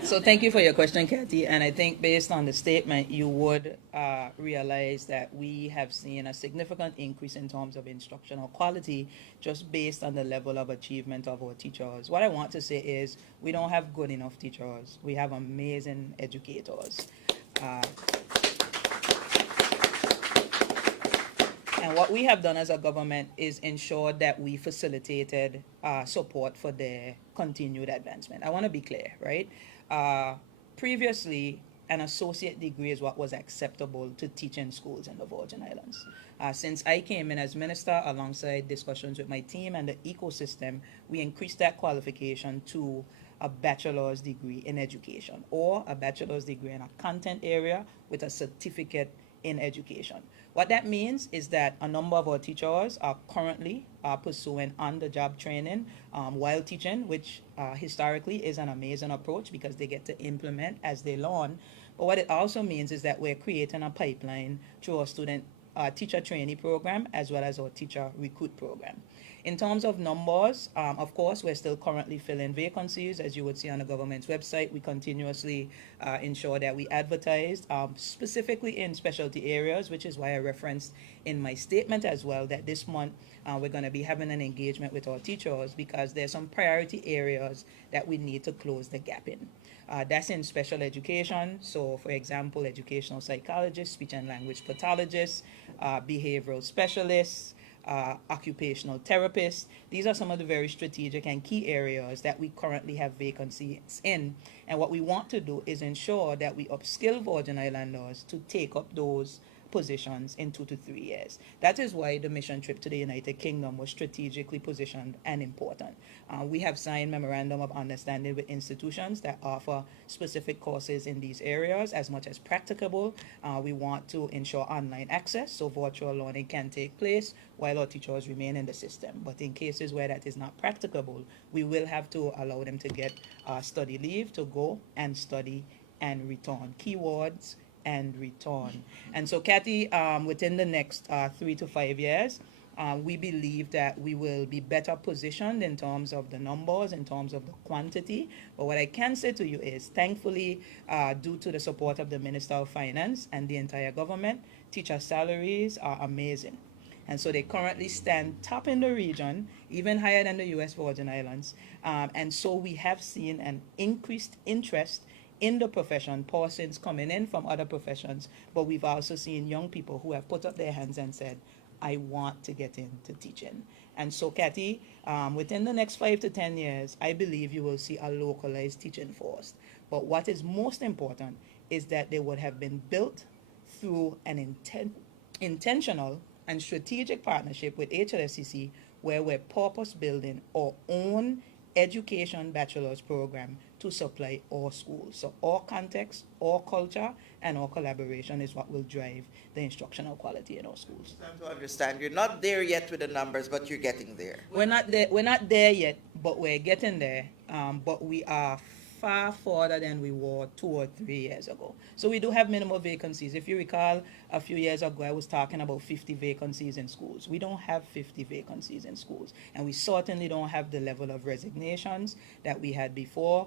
So thank you for your question, Kathy. And I think based on the statement, you would realize that we have seen a significant increase in terms of instructional quality just based on the level of achievement of our teachers. What I want to say is we don't have good enough teachers. We have amazing educators. And what we have done as a government is ensure that we facilitated support for their continued advancement. I want to be clear, right? Previously, an associate degree is what was acceptable to teach in schools in the Virgin Islands. Since I came in as minister, alongside discussions with my team and the ecosystem, we increased that qualification to a bachelor's degree in education or a bachelor's degree in a content area with a certificate in education. What that means is that a number of our teachers are currently pursuing on-the-job training while teaching, which historically is an amazing approach because they get to implement as they learn. But what it also means is that we're creating a pipeline through our teacher trainee program as well as our teacher recruit program. In terms of numbers, of course, we're still currently filling vacancies. As you would see on the government's website, we continuously ensure that we advertise specifically in specialty areas, which is why I referenced in my statement as well that this month we're going to be having an engagement with our teachers because there's some priority areas that we need to close the gap in. That's in special education. So, for example, educational psychologists, speech and language pathologists, behavioral specialists, occupational therapists. These are some of the very strategic and key areas that we currently have vacancies in. And what we want to do is ensure that we upskill Virgin Islanders to take up those positions in 2 to 3 years. That is why the mission trip to the United Kingdom was strategically positioned and important. We have signed memorandum of understanding with institutions that offer specific courses in these areas as much as practicable. We want to ensure online access so virtual learning can take place while our teachers remain in the system. But in cases where that is not practicable, we will have to allow them to get study leave to go and study and return. Keywords and return. And so, Kathy, within the next 3 to 5 years, we believe that we will be better positioned in terms of the numbers, in terms of the quantity. But what I can say to you is, thankfully, due to the support of the Minister of Finance and the entire government, teacher salaries are amazing. And so they currently stand top in the region, even higher than the U.S. Virgin Islands. And so we have seen an increased interest in the profession, persons coming in from other professions, but we've also seen young people who have put up their hands and said, I want to get into teaching. And so, Kathy, within the next 5 to 10 years, I believe you will see a localized teaching force. But what is most important is that they would have been built through an intentional and strategic partnership with HLSCC, where we're purpose building our own education bachelor's program to supply all schools. So our context, our culture, and our collaboration is what will drive the instructional quality in our schools. Time to understand, you're not there yet with the numbers, but you're getting there. We're not there yet, but we're getting there. But we are far further than we were 2 or 3 years ago. So we do have minimal vacancies. If you recall, a few years ago, I was talking about 50 vacancies in schools. We don't have 50 vacancies in schools. And we certainly don't have the level of resignations that we had before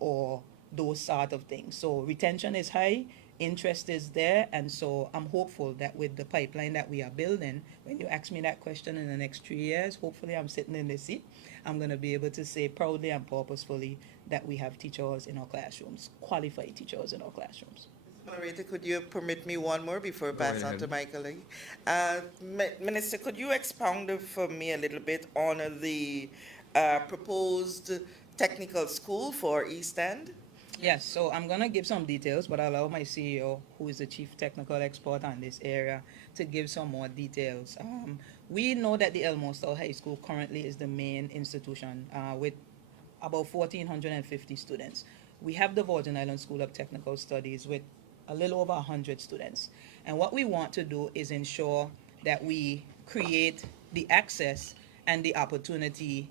or those sort of things. So retention is high, interest is there, and so I'm hopeful that with the pipeline that we are building, when you ask me that question in the next 3 years, hopefully I'm sitting in this seat, I'm going to be able to say proudly and purposefully that we have teachers in our classrooms, qualified teachers in our classrooms. Moderator, could you permit me one more before I Go pass right on to ahead. my colleague? Minister, could you expound for me a little bit on the proposed technical school for East End? Yes, so I'm going to give some details, but I'll allow my CEO, who is the chief technical expert on this area, to give some more details. We know that the Elmore Stowe High School currently is the main institution with about 1,450 students. We have the Virgin Islands School of Technical Studies with a little over 100 students. And what we want to do is ensure that we create the access and the opportunity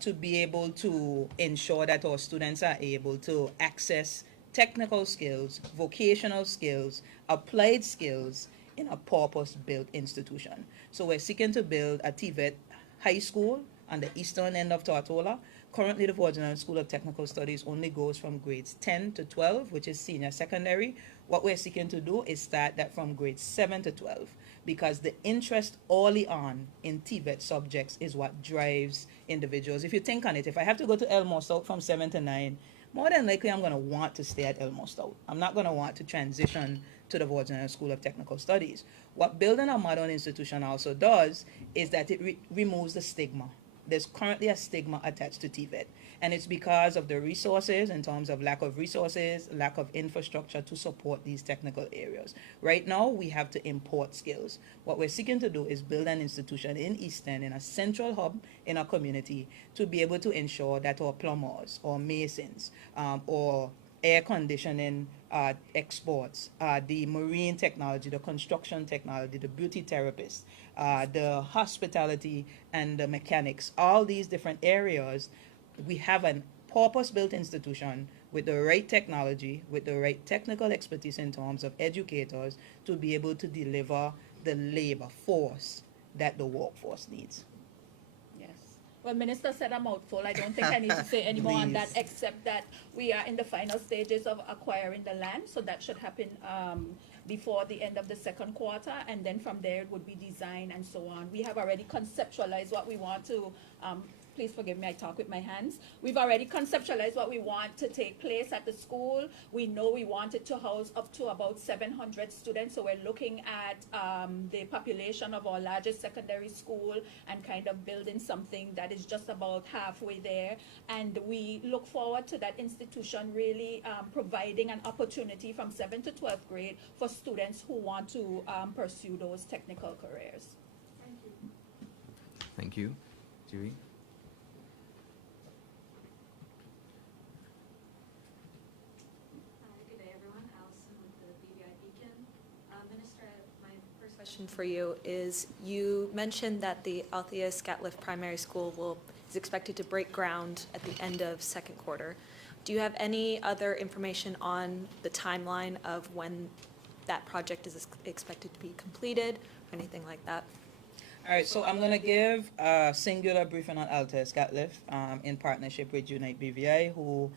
to be able to ensure that our students are able to access technical skills, vocational skills, applied skills in a purpose-built institution. So we're seeking to build a TVET high school on the eastern end of Tortola. Currently, the Virgin Islands School of Technical Studies only goes from grades 10 to 12, which is senior secondary. What we're seeking to do is start that from grades 7 to 12, because the interest early on in TVET subjects is what drives individuals. If you think on it, if I have to go to Elmore South from 7 to 9, more than likely I'm going to want to stay at Elmore South. I'm not going to want to transition to the Virgin Islands School of Technical Studies. What building a modern institution also does is that it removes the stigma. There's currently a stigma attached to TVET, and it's because of the resources, in terms of lack of resources, lack of infrastructure to support these technical areas. Right now, we have to import skills. What we're seeking to do is build an institution in East End, in a central hub in our community, to be able to ensure that our plumbers, or masons, or air conditioning exports, the marine technology, the construction technology, the beauty therapists, the hospitality and the mechanics, all these different areas, we have a purpose-built institution with the right technology, with the right technical expertise in terms of educators to be able to deliver the labor force that the workforce needs. Yes. Well, Minister said a mouthful. I don't think I need to say any more on that, Please. except that we are in the final stages of acquiring the land, so that should happen before the end of the second quarter, and then from there it would be design and so on. We have already conceptualized what we want to, please forgive me, I talk with my hands. We've already conceptualized what we want to take place at the school. We know we want it to house up to about 700 students, so we're looking at the population of our largest secondary school and kind of building something that is just about halfway there. And we look forward to that institution really providing an opportunity from 7th to 12th grade for students who want to pursue those technical careers. Thank you. Dewey? Good day, everyone. Allison with the BVI Beacon. Minister, my first question for you is, you mentioned that the Althea Scatliff Primary School is expected to break ground at the end of second quarter. Do you have any other information on the timeline of when that project is expected to be completed, or anything like that? All right, so I'm going to give a singular briefing on Althea Scatliff in partnership with Unite BVI, who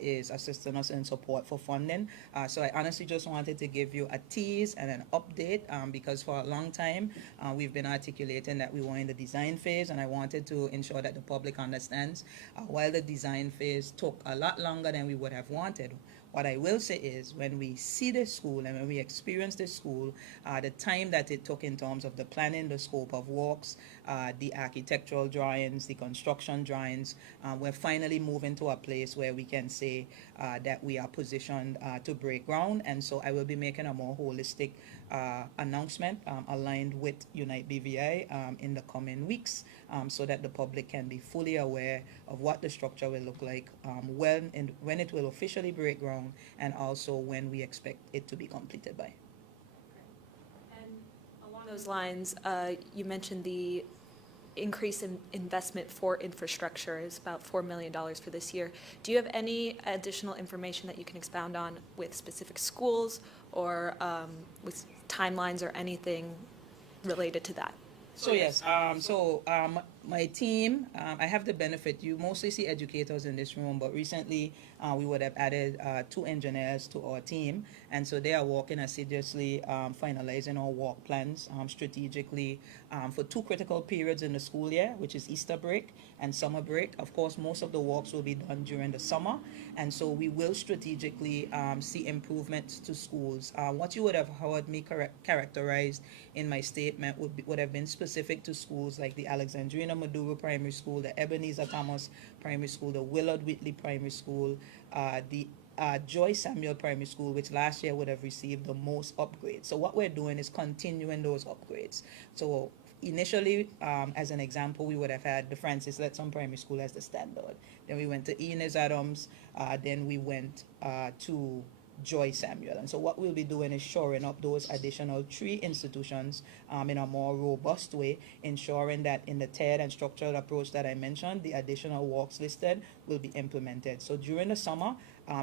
is assisting us in support for funding. So I honestly just wanted to give you a tease and an update because for a long time we've been articulating that we were in the design phase, and I wanted to ensure that the public understands while the design phase took a lot longer than we would have wanted. What I will say is, when we see this school and when we experience this school, the time that it took in terms of the planning, the scope of works, the architectural drawings, the construction drawings, we're finally moving to a place where we can say that we are positioned to break ground. And so I will be making a more holistic announcement aligned with Unite BVI in the coming weeks, so that the public can be fully aware of what the structure will look like when it will officially break ground, and also when we expect it to be completed by. And along those lines, you mentioned the increase in investment for infrastructure is about $4 million for this year. Do you have any additional information that you can expound on with specific schools or with timelines or anything related to that? So yes, my team, I have the benefit, you mostly see educators in this room, but recently we would have added 2 engineers to our team. And so they are working assiduously, finalizing our walk plans strategically for 2 critical periods in the school year, which is Easter break and summer break. Of course, most of the walks will be done during the summer. And so we will strategically see improvements to schools. What you would have heard me characterize in my statement would have been specific to schools like the Alexandrina Maduro Primary School, the Ebenezer Thomas Primary School, the Willard Whitley Primary School, the Joy Samuel Primary School, which last year would have received the most upgrades. So what we're doing is continuing those upgrades. So initially, as an example, we would have had the Francis Letson Primary School as the standard. Then we went to Inez Adams. Then we went to Joy Samuel. And so what we'll be doing is shoring up those additional 3 institutions in a more robust way, ensuring that in the tiered and structured approach that I mentioned, the additional walks listed will be implemented. So during the summer,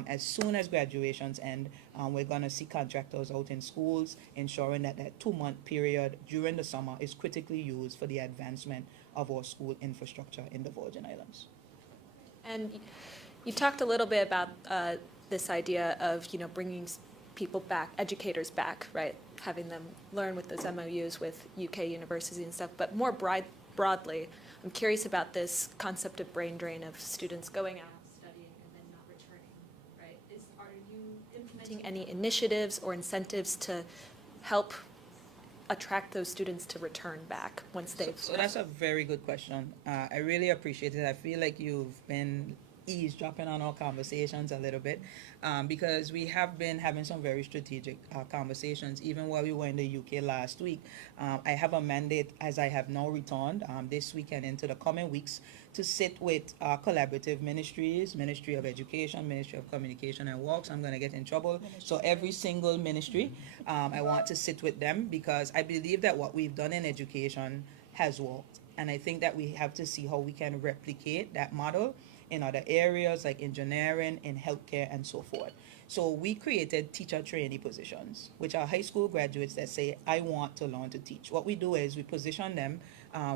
as soon as graduations end, we're going to see contractors out in schools, ensuring that that 2-month period during the summer is critically used for the advancement of our school infrastructure in the Virgin Islands. And you talked a little bit about this idea of, bringing people back, educators back, right? Having them learn with those MOUs with UK universities and stuff. But more broadly, I'm curious about this concept of brain drain of students going out studying and then not returning, right? Are you implementing any initiatives or incentives to help attract those students to return back once they've... So that's a very good question. I really appreciate it. I feel like you've been eavesdropping on our conversations a little bit, because we have been having some very strategic conversations. Even while we were in the UK last week, I have a mandate, as I have now returned this week and into the coming weeks, to sit with collaborative ministries, Ministry of Education, Ministry of Communication and Walks. I'm going to get in trouble. So every single ministry, I want to sit with them, because I believe that what we've done in education has worked. And I think that we have to see how we can replicate that model in other areas like engineering, in healthcare, and so forth. So we created teacher trainee positions, which are high school graduates that say, I want to learn to teach. What we do is we position them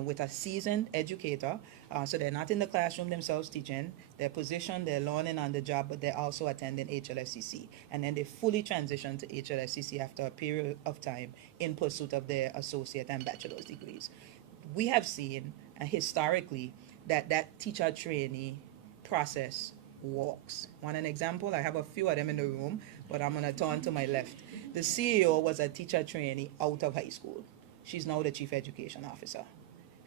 with a seasoned educator, so they're not in the classroom themselves teaching, they're positioned, they're learning on the job, but they're also attending HLSCC. And then they fully transition to HLSCC after a period of time in pursuit of their associate and bachelor's degrees. We have seen historically that teacher trainee process works. Want an example? I have a few of them in the room, but I'm going to turn to my left. The CEO was a teacher trainee out of high school. She's now the chief education officer.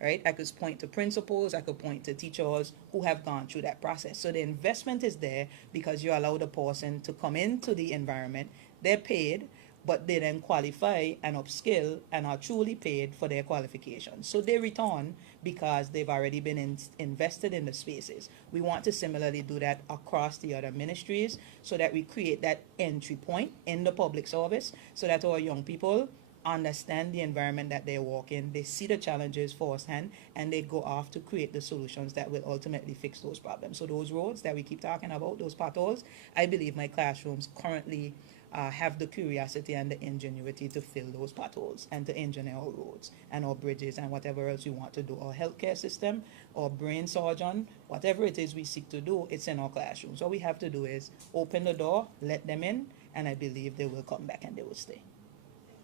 Right? I could point to principals, I could point to teachers who have gone through that process. So the investment is there because you allow the person to come into the environment. They're paid, but they then qualify and upskill and are truly paid for their qualifications. So they return because they've already been invested in the spaces. We want to similarly do that across the other ministries so that we create that entry point in the public service so that our young people understand the environment that they walk in, they see the challenges firsthand, and they go off to create the solutions that will ultimately fix those problems. So those roads that we keep talking about, those potholes, I believe my classrooms currently have the curiosity and the ingenuity to fill those potholes and to engineer our roads and our bridges and whatever else we want to do. Our healthcare system, our brain surgeon, whatever it is we seek to do, it's in our classrooms. All we have to do is open the door, let them in, and I believe they will come back and they will stay.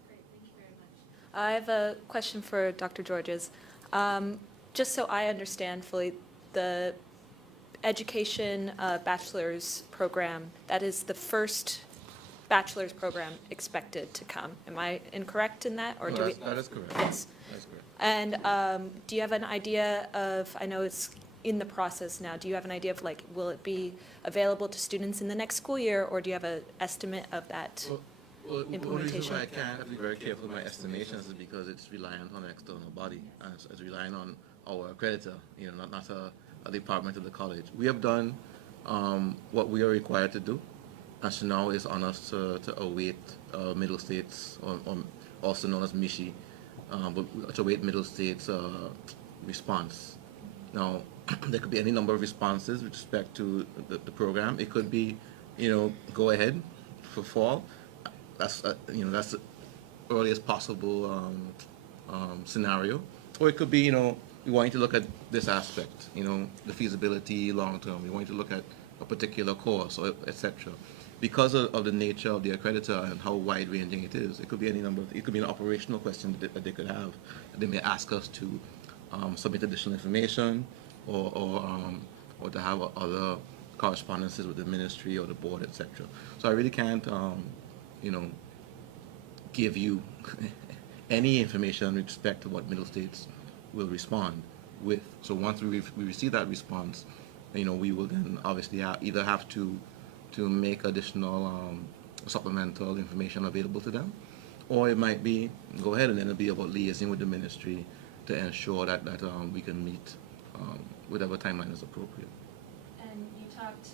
Great, thank you very much. I have a question for Dr. Georges. Just so I understand fully, the education bachelor's program, that is the first bachelor's program expected to come. Am I incorrect in that? Or No, do we? that is correct. Yes. That's correct. And do you have an idea of, I know it's in the process now, do you have an idea of like, will it be available to students in the next school year, or do you have an estimate of that? Well, the only reason Implementation. why I can't have to be very careful with my estimations is because it's reliant on an external body, and it's relying on our accreditor, not a department of the college. We have done what we are required to do, and so now it's on us to await Middle States, or also known as MISHI, but to await Middle States response. Now, there could be any number of responses with respect to the program. It could be, go ahead for fall. That's that's the earliest possible scenario, or it could be we want you to look at this aspect, you know, the feasibility long term. We want you to look at a particular course, or etc. Because of the nature of the accreditor and how wide ranging it is, it could be any number. It could be an operational question that they could have. They may ask us to submit additional information, or to have other correspondences with the ministry or the board, etc. So I really can't, you know, give you any information with respect to what Middle States will respond with. So once we receive that response, you know, we will then obviously either have to make additional supplemental information available to them, or it might be go ahead and then it'll be about liaising with the ministry to ensure that we can meet whatever timeline is appropriate. And you talked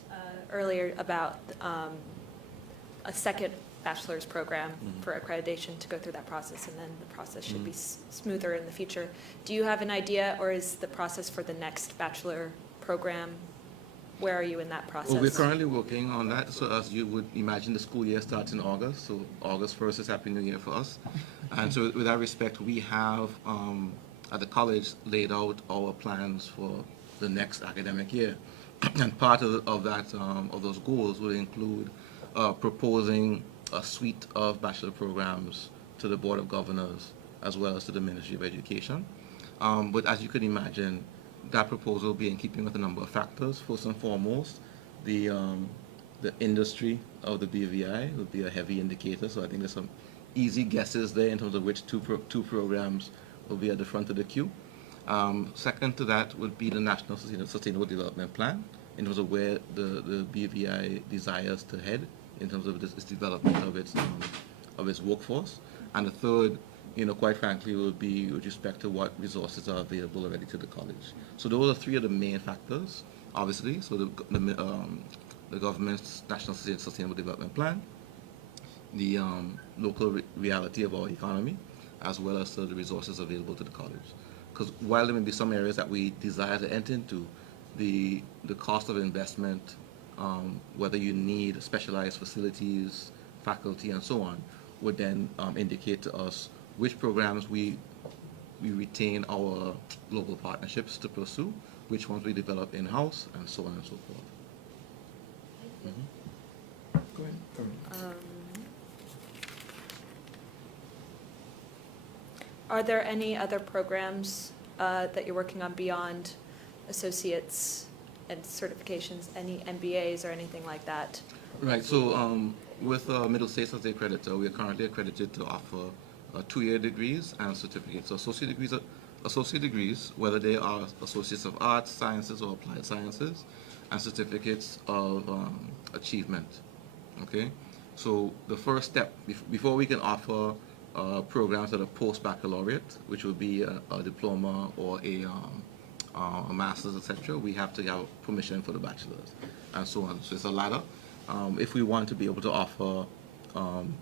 earlier about a second bachelor's program for accreditation to go through that process, and then the process should be smoother in the future. Do you have an idea, or is the process for the next bachelor program, where are you in that process? Well, we're currently working on that. So as you would imagine, the school year starts in August. So August 1st is Happy New Year for us. And so with that respect, we have at the college laid out our plans for the next academic year. And part of that, of those goals will include proposing a suite of bachelor programs to the Board of Governors as well as to the Ministry of Education. But as you could imagine, that proposal will be in keeping with a number of factors. First and foremost, the industry of the BVI will be a heavy indicator. So I think there's some easy guesses there in terms of which two programs will be at the front of the queue. Second to that would be the National Sustainable Development Plan in terms of where the BVI desires to head in terms of its development of its workforce. And the third, you know, quite frankly, will be with respect to what resources are available already to the college. So those are three of the main factors, obviously. So the government's National Sustainable Development Plan, the local reality of our economy, as well as the resources available to the college. Because while there may be some areas that we desire to enter into, the cost of investment, whether you need specialized facilities, faculty, and so on, would then indicate to us which programs we retain our global partnerships to pursue, which ones we develop in-house, and so on and so forth. Go ahead. Are there any other programs that you're working on beyond associates and certifications, any MBAs or anything like that? Right, so with Middle States as the accreditor, we are currently accredited to offer 2-year degrees and certificates. So associate degrees, whether they are associates of arts, sciences, or applied sciences, and certificates of achievement. Okay, so the first step before we can offer programs that are post-baccalaureate, which would be a diploma or a master's, etc., we have to have permission for the bachelor's, and so on. So it's a ladder. If we want to be able to offer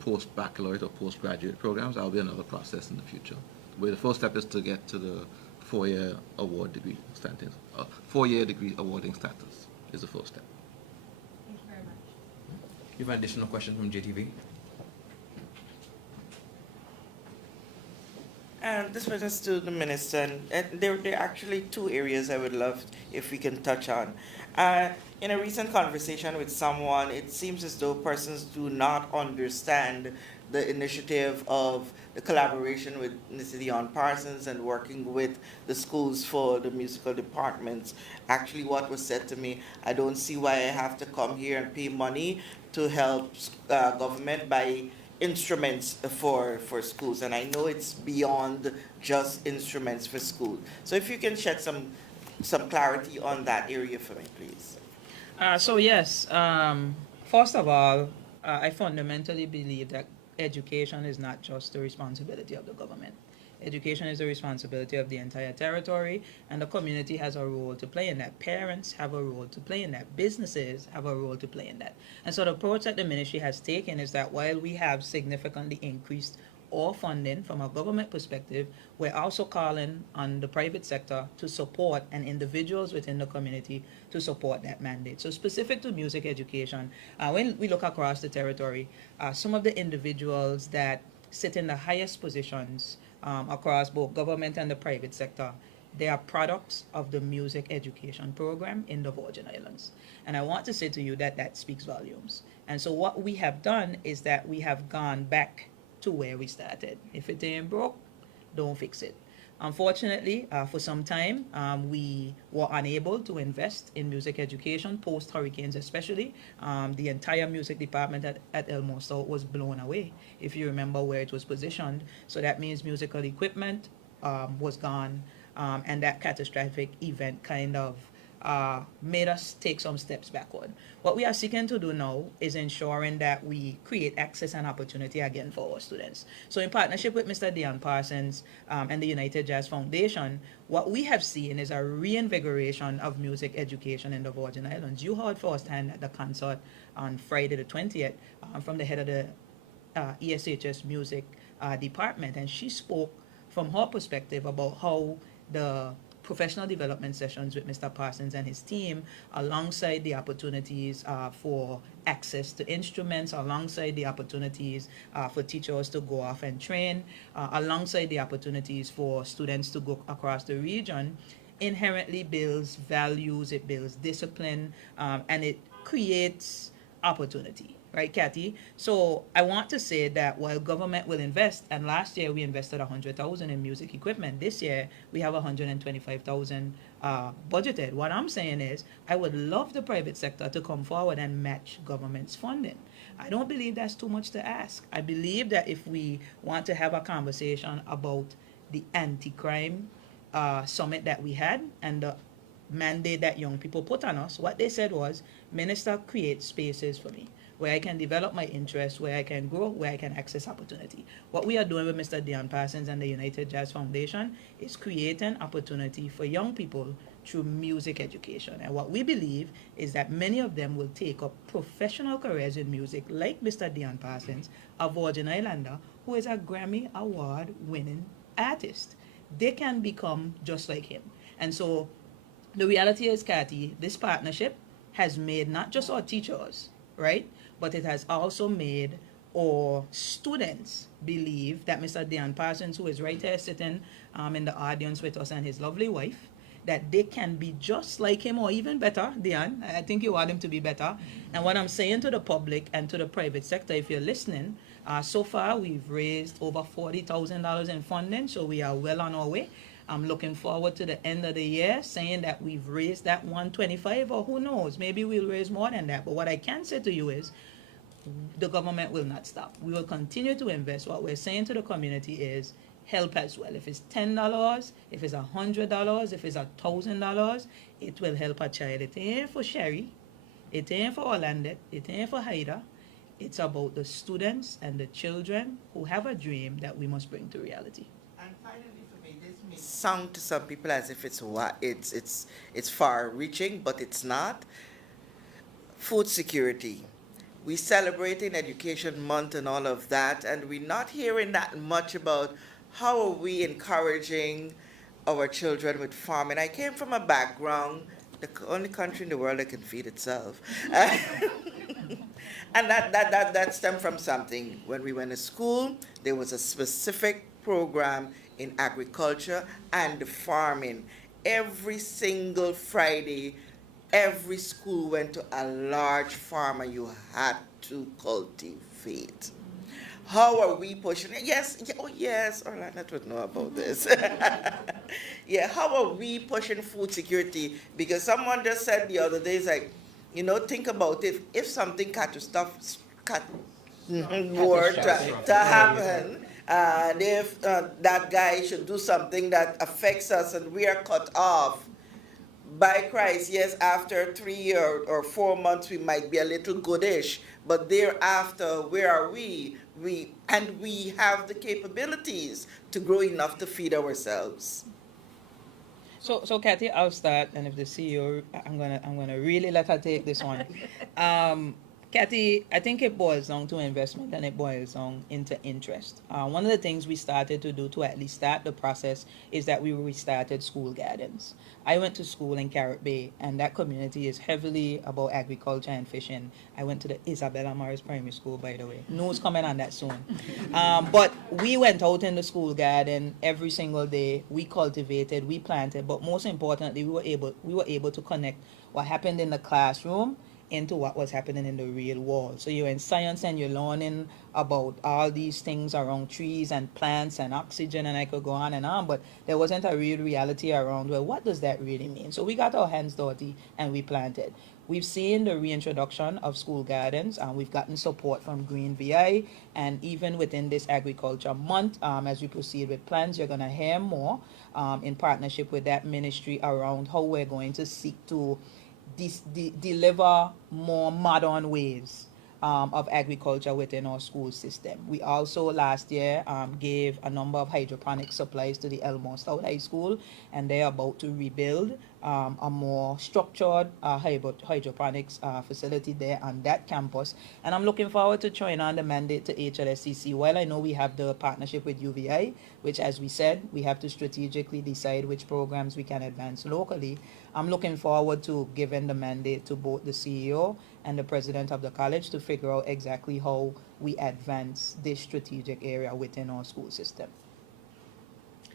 post-baccalaureate or postgraduate programs, that'll be another process in the future. Where the first step is to get to the 4-year award degree status. 4-year degree awarding status is the first step. Thank you very much. You have an additional question from JTV? And this brings us to the minister, and there are actually two areas I would love if we can touch on. In a recent conversation with someone, it seems as though persons do not understand the initiative of the collaboration with Mr. Dion Parsons and working with the schools for the musical departments. Actually, what was said to me, I don't see why I have to come here and pay money to help government buy instruments for schools. And I know it's beyond just instruments for schools. So if you can shed some clarity on that area for me, please. So yes, first of all, I fundamentally believe that education is not just the responsibility of the government. Education is the responsibility of the entire territory, and the community has a role to play in that. Parents have a role to play in that. Businesses have a role to play in that. And so the approach that the ministry has taken is that while we have significantly increased all funding from a government perspective, we're also calling on the private sector to support and individuals within the community to support that mandate. So specific to music education, when we look across the territory, some of the individuals that sit in the highest positions across both government and the private sector They are products of the music education program in the Virgin Islands. And I want to say to you that that speaks volumes. And so what we have done is that we have gone back to where we started. If it ain't broke, don't fix it. Unfortunately, for some time, we were unable to invest in music education, post-hurricanes especially. The entire music department at Elmore South was blown away, if you remember where it was positioned. So that means musical equipment was gone, and that catastrophic event kind of made us take some steps backward. What we are seeking to do now is ensuring that we create access and opportunity again for our students. So in partnership with Mr. Dion Parsons and the United Jazz Foundation, what we have seen is a reinvigoration of music education in the Virgin Islands. You heard firsthand at the concert on Friday the 20th from the head of the ESHS music department, and she spoke from her perspective about how the professional development sessions with Mr. Parsons and his team, alongside the opportunities for access to instruments, alongside the opportunities for teachers to go off and train, alongside the opportunities for students to go across the region, inherently builds values, it builds discipline, and it creates opportunity. Right, Kathy? So I want to say that while government will invest, and last year we invested $100,000 in music equipment, this year we have $125,000 budgeted. What I'm saying is I would love the private sector to come forward and match government's funding. I don't believe that's too much to ask. I believe that if we want to have a conversation about the anti-crime summit that we had and the mandate that young people put on us, what they said was, Minister, create spaces for me where I can develop my interests, where I can grow, where I can access opportunity. What we are doing with Mr. Dion Parsons and the United Jazz Foundation is creating opportunity for young people through music education. And what we believe is that many of them will take up professional careers in music, like Mr. Dion Parsons, a Virgin Islander, who is a Grammy Award-winning artist. They can become just like him. And so the reality is, Kathy, this partnership has made not just our teachers, right, but it has also made our students believe that Mr. Dion Parsons, who is right here sitting in the audience with us, and his lovely wife, that they can be just like him or even better. Dion, I think you want him to be better. And what I'm saying to the public and to the private sector, if you're listening, so far we've raised over $40,000 in funding, so we are well on our way. I'm looking forward to the end of the year saying that we've raised that 125, or who knows, maybe we'll raise more than that. But what I can say to you is the government will not stop. We will continue to invest. What we're saying to the community is help as well. If it's $10, if it's $100, if it's $1,000, it will help a child. It ain't for Sherry, it ain't for Orlando, it ain't for Haida. It's about the students and the children who have a dream that we must bring to reality. And finally, for me, this may sound to some people as if it's far-reaching, but it's not. Food security. We celebrating Education Month and all of that, and we're not hearing that much about how are we encouraging our children with farming. I came from a background, the only country in the world that can feed itself. And that stemmed from something. When we went to school, there was a specific program in agriculture and farming. Every single Friday, every school went to a large farm and you had to cultivate. How are we pushing it? Yes, oh yes, Orlando would know about this. Yeah, how are we pushing food security? Because someone just said the other day, it's like, think about it. If something were to happen, and if that guy should do something that affects us and we are cut off, by Christ, yes, after 3 or 4 months we might be a little goodish, but thereafter, where are we? We have the capabilities to grow enough to feed ourselves. So Kathy, I'll start, and if the CEO, I'm gonna really let her take this one. Kathy, I think it boils down to investment and it boils down into interest. One of the things we started to do to at least start the process is that we restarted school gardens. I went to school in Carrot Bay, and that community is heavily about agriculture and fishing. I went to the Isabella Morris Primary School, by the way. News coming on that soon. But we went out in the school garden every single day. We cultivated, we planted, but most importantly, we were able to connect what happened in the classroom into what was happening in the real world. So you're in science and you're learning about all these things around trees and plants and oxygen, and I could go on, but there wasn't a real reality around, well, what does that really mean? So we got our hands dirty and we planted. We've seen the reintroduction of school gardens, and we've gotten support from Green VI, and even within this agriculture month, as we proceed with plans, you're gonna hear more in partnership with that ministry around how we're going to seek to deliver more modern ways of agriculture within our school system. We also last year gave a number of hydroponic supplies to the Elmore Stout High School, and they're about to rebuild a more structured hydroponics facility there on that campus. And I'm looking forward to trying on the mandate to HLSCC. While I know we have the partnership with UVI, which, as we said, we have to strategically decide which programs we can advance locally, I'm looking forward to giving the mandate to both the CEO and the president of the college to figure out exactly how we advance this strategic area within our school system.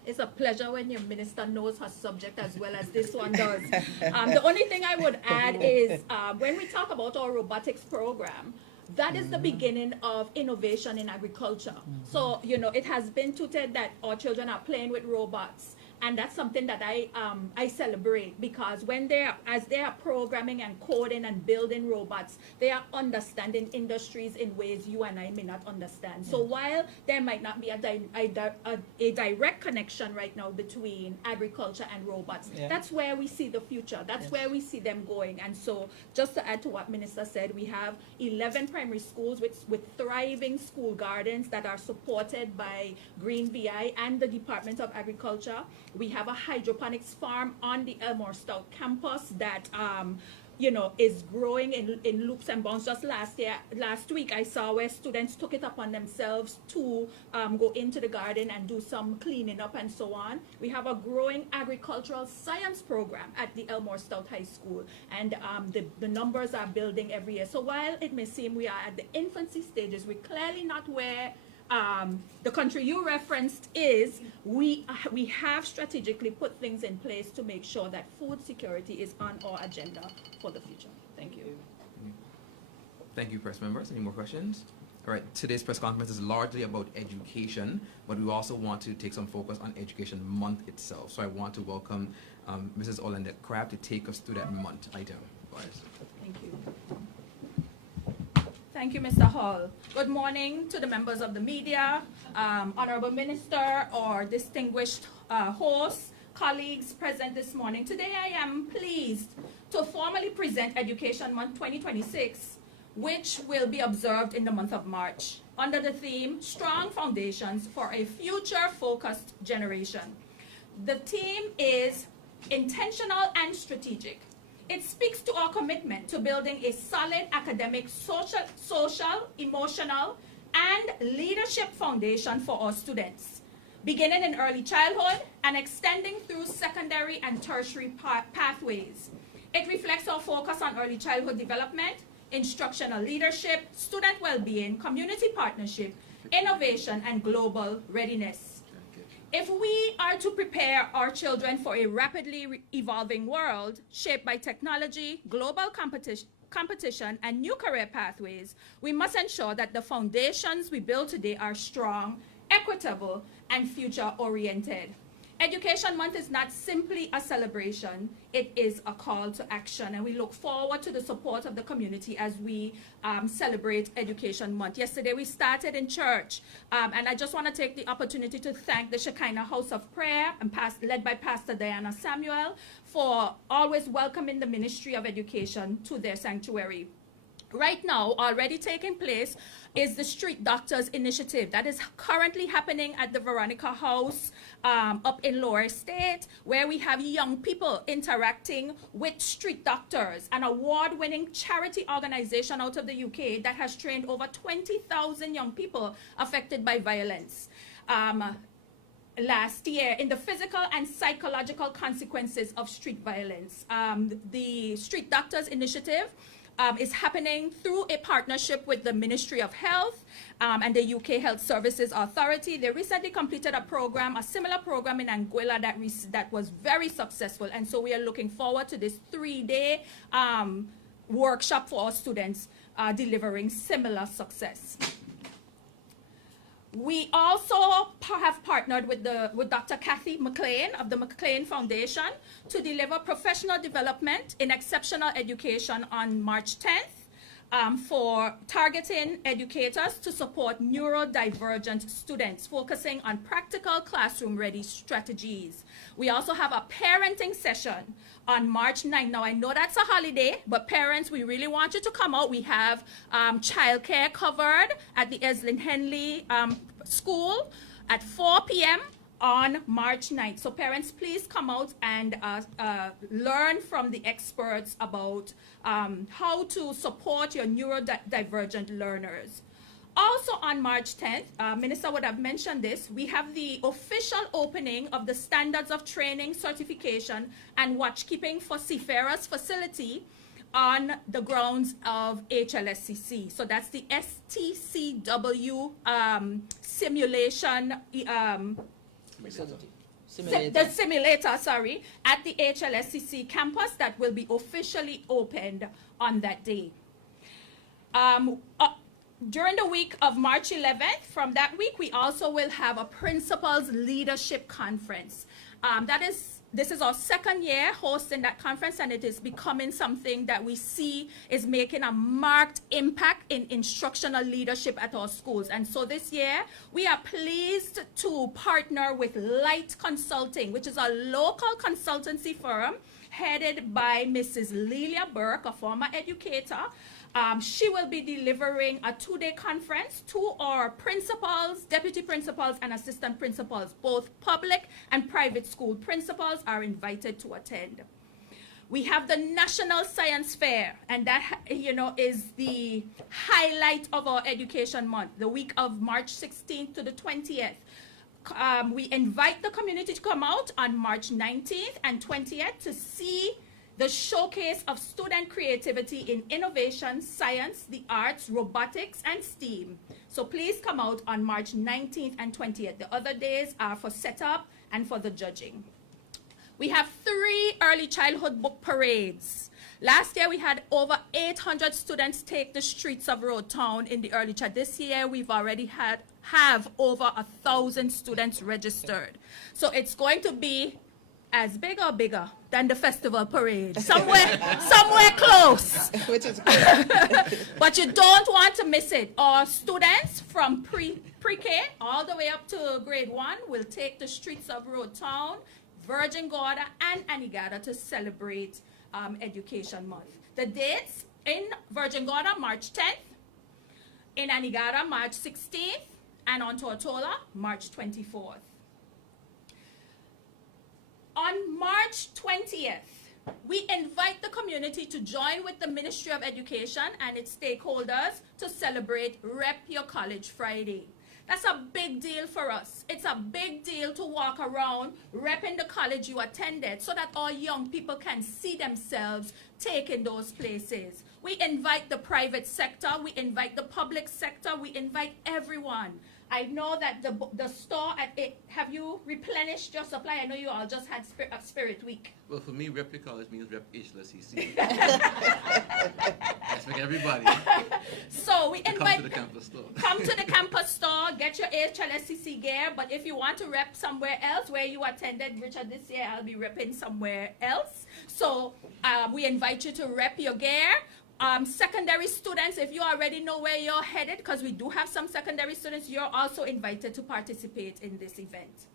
It's a pleasure when your minister knows her subject as well as this one does. The only thing I would add is when we talk about our robotics program, that is the beginning of innovation in agriculture. So, you know, it has been touted that our children are playing with robots. And that's something that I celebrate, because when as they are programming and coding and building robots, they are understanding industries in ways you and I may not understand. So while there might not be a direct connection right now between agriculture and robots, that's where we see the future. That's where we see them going. And so just to add to what Minister said, we have 11 primary schools with thriving school gardens that are supported by Green VI and the Department of Agriculture. We have a hydroponics farm on the Elmore Stout campus that, you know, is growing in loops and bounds. Just last week, I saw where students took it upon themselves to go into the garden and do some cleaning up and so on. We have a growing agricultural science program at the Elmore Stout High School, and the numbers are building every year. So while it may seem we are at the infancy stages, we're clearly not where the country you referenced is. We have strategically put things in place to make sure that food security is on our agenda for the future. Thank you. Thank you, press members. Any more questions? All right, today's press conference is largely about education, but we also want to take some focus on Education Month itself. So I want to welcome Mrs. Olandette Crabb to take us through that month item. Thank you. Thank you, Mr. Hall. Good morning to the members of the media, Honorable Minister, or distinguished hosts, colleagues present this morning. Today I am pleased to formally present Education Month 2026, which will be observed in the month of March, under the theme, Strong Foundations for a Future-Focused Generation. The theme is intentional and strategic. It speaks to our commitment to building a solid academic, social, emotional, and leadership foundation for our students, beginning in early childhood and extending through secondary and tertiary pathways. It reflects our focus on early childhood development, instructional leadership, student well-being, community partnership, innovation, and global readiness. If we are to prepare our children for a rapidly evolving world shaped by technology, global competition, and new career pathways, we must ensure that the foundations we build today are strong, equitable, and future-oriented. Education Month is not simply a celebration, it is a call to action, and we look forward to the support of the community as we celebrate Education Month. Yesterday we started in church, and I just want to take the opportunity to thank the Shekinah House of Prayer, led by Pastor Diana Samuel, for always welcoming the Ministry of Education to their sanctuary. right now already taking place is the Street Doctors Initiative that is currently happening at the Veronica House up in Lower State, where we have young people interacting with street doctors, an award-winning charity organization out of the UK that has trained over 20,000 young people affected by violence. Last year in the physical and psychological consequences of street violence. The Street Doctors Initiative is happening through a partnership with the Ministry of Health and the UK Health Services Authority. They recently completed a program, a similar program in Anguilla that was very successful. And so we are looking forward to this 3-day workshop for our students delivering similar success. We also have partnered with Dr. Kathy McLean of the McLean Foundation to deliver professional development in exceptional education on March 10th for targeting educators to support neurodivergent students, focusing on practical classroom-ready strategies. We also have a parenting session on March 9th. Now, I know that's a holiday, but parents, we really want you to come out. We have childcare covered at the Eslin Henley School at 4 p.m. on March 9th. So parents, please come out and learn from the experts about how to support your neurodivergent learners. Also on March 10th, Minister would have mentioned this, we have the official opening of the Standards of Training, Certification and Watchkeeping for Seafarers facility on the grounds of HLSCC. So that's the STCW simulation, the simulator, sorry, at the HLSCC campus that will be officially opened on that day. During the week of March 11th, from that week, we also will have a Principals Leadership Conference. This is our second year hosting that conference, and it is becoming something that we see is making a marked impact in instructional leadership at our schools. And so this year, we are pleased to partner with Light Consulting, which is a local consultancy firm headed by Mrs. Lelia Burke, a former educator. She will be delivering a 2-day conference to our principals, deputy principals, and assistant principals. Both public and private school principals are invited to attend. We have the National Science Fair, and that, is the highlight of our education month, the week of March 16th to the 20th. We invite the community to come out on March 19th and 20th to see the showcase of student creativity in innovation, science, the arts, robotics, and STEAM. So please come out on March 19th and 20th. The other days are for setup and for the judging. We have 3 early childhood book parades. Last year, we had over 800 students take the streets of Road Town in the early child. This year, we've already have over 1,000 students registered. So it's going to be as big or bigger than the festival parade. Somewhere close. Which is good. But you don't want to miss it. Our students from pre-K all the way up to grade 1 will take the streets of Road Town, Virgin Gorda, and Anegada to celebrate Education Month. The dates in Virgin Gorda, March 10th, in Anegada, March 16th, and on Tortola, March 24th. On March 20th, we invite the community to join with the Ministry of Education and its stakeholders to celebrate Rep Your College Friday. That's a big deal for us. It's a big deal to walk around repping the college you attended so that all young people can see themselves taking those places. We invite the private sector, we invite the public sector, we invite everyone. I know that the store at it, have you replenished your supply? I know you all just had Spirit Week. Well, for me, Rep Your College means Rep HLSCC. That's like everybody. So we invite come to the campus store. Come to the campus store, get your HLSCC gear. But if you want to rep somewhere else where you attended, Richard, this year I'll be repping somewhere else. So we invite you to rep your gear. Secondary students, if you already know where you're headed, because we do have some secondary students, you're also invited to participate in this event.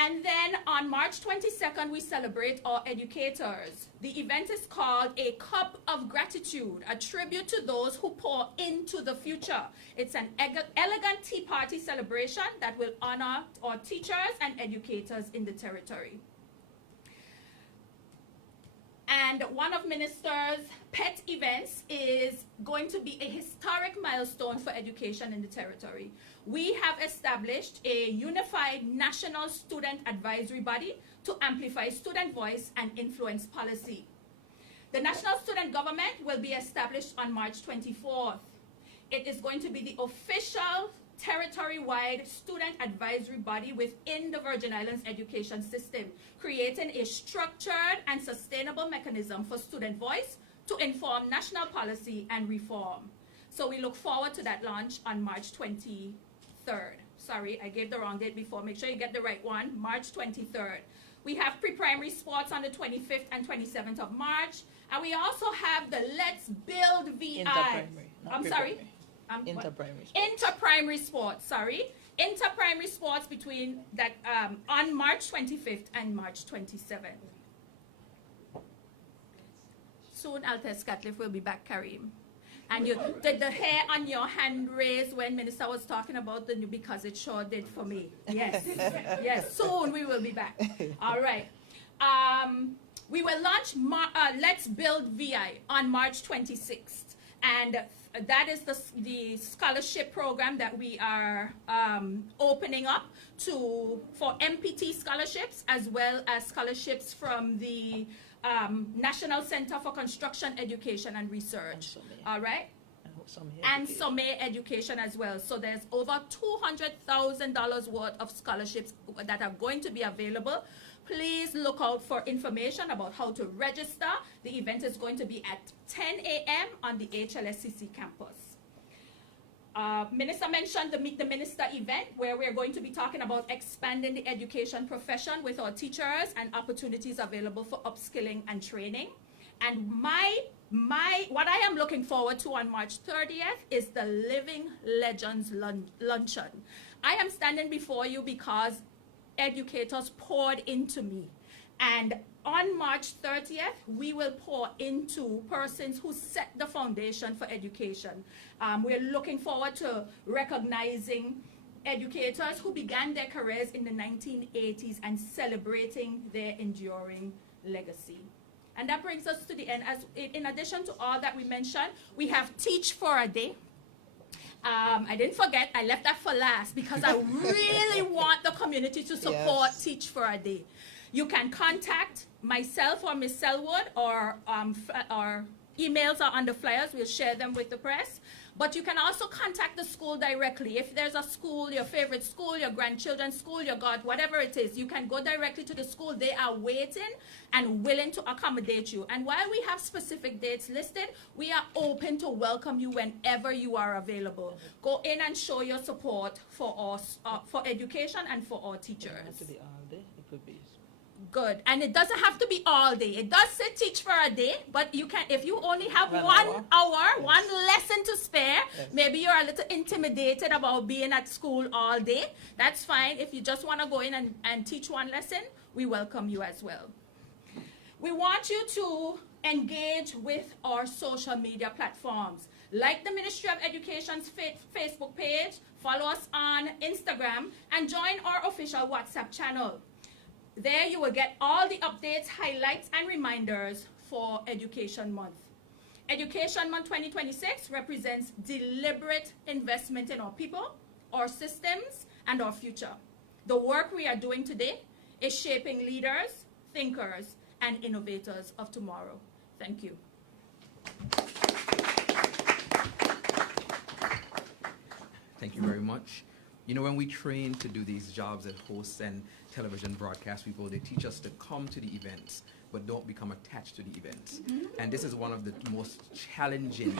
And then on March 22nd, we celebrate our educators. The event is called A Cup of Gratitude, a tribute to those who pour into the future. It's an elegant tea party celebration that will honor our teachers and educators in the territory. And one of Minister's pet events is going to be a historic milestone for education in the territory. We have established a unified national student advisory body to amplify student voice and influence policy. The National Student Government will be established on March 24th. It is going to be the official territory-wide student advisory body within the Virgin Islands education system, creating a structured and sustainable mechanism for student voice to inform national policy and reform. So we look forward to that launch on March 23rd. Sorry, I gave the wrong date before. Make sure you get the right one, March 23rd. We have pre-primary sports on the 25th and 27th of March. And we also have the Let's Build VI. I'm sorry? Inter-primary sports. Inter-primary sports, sorry. Inter-primary sports between that on March 25th and March 27th. Soon Altes Catliff will be back, Karim. And you did the hair on your hand raised when Minister was talking about the new, because it sure did for me. Yes, yes, soon we will be back. All right. We will launch Let's Build VI on March 26th. And that is the scholarship program that we are opening up for MPT scholarships, as well as scholarships from the National Center for Construction Education and Research. All right? And Sommet Education as well. So there's over $200,000 worth of scholarships that are going to be available. Please look out for information about how to register. The event is going to be at 10 a.m. on the HLSCC campus. Minister mentioned the Meet the Minister event, where we're going to be talking about expanding the education profession with our teachers and opportunities available for upskilling and training. And what I am looking forward to on March 30th is the Living Legends Luncheon. I am standing before you because educators poured into me. And on March 30th, we will pour into persons who set the foundation for education. We're looking forward to recognizing educators who began their careers in the 1980s and celebrating their enduring legacy. And that brings us to the end. In addition to all that we mentioned, we have Teach for a Day. I didn't forget, I left that for last because I really want the community to support Teach for a Day. You can contact myself or Ms. Selwood, or our emails are on the flyers. We'll share them with the press. But you can also contact the school directly. If there's a school, your favorite school, your grandchildren's school, your god, whatever it is, you can go directly to the school. They are waiting and willing to accommodate you. And while we have specific dates listed, we are open to welcome you whenever you are available. Go in and show your support for us, for education and for our teachers. It has to be all day. It could be. Good. And it doesn't have to be all day. It does say Teach for a Day, but you can, if you only have 1 hour, one lesson to spare, maybe you're a little intimidated about being at school all day, that's fine. If you just want to go in and teach one lesson, we welcome you as well. We want you to engage with our social media platforms. Like the Ministry of Education's Facebook page, follow us on Instagram, and join our official WhatsApp channel. There you will get all the updates, highlights, and reminders for Education Month. Education Month 2026 represents deliberate investment in our people, our systems, and our future. The work we are doing today is shaping leaders, thinkers, and innovators of tomorrow. Thank you. Thank you very much. You know, when we train to do these jobs as hosts and television broadcast people, they teach us to come to the events, but don't become attached to the events. And this is one of the most challenging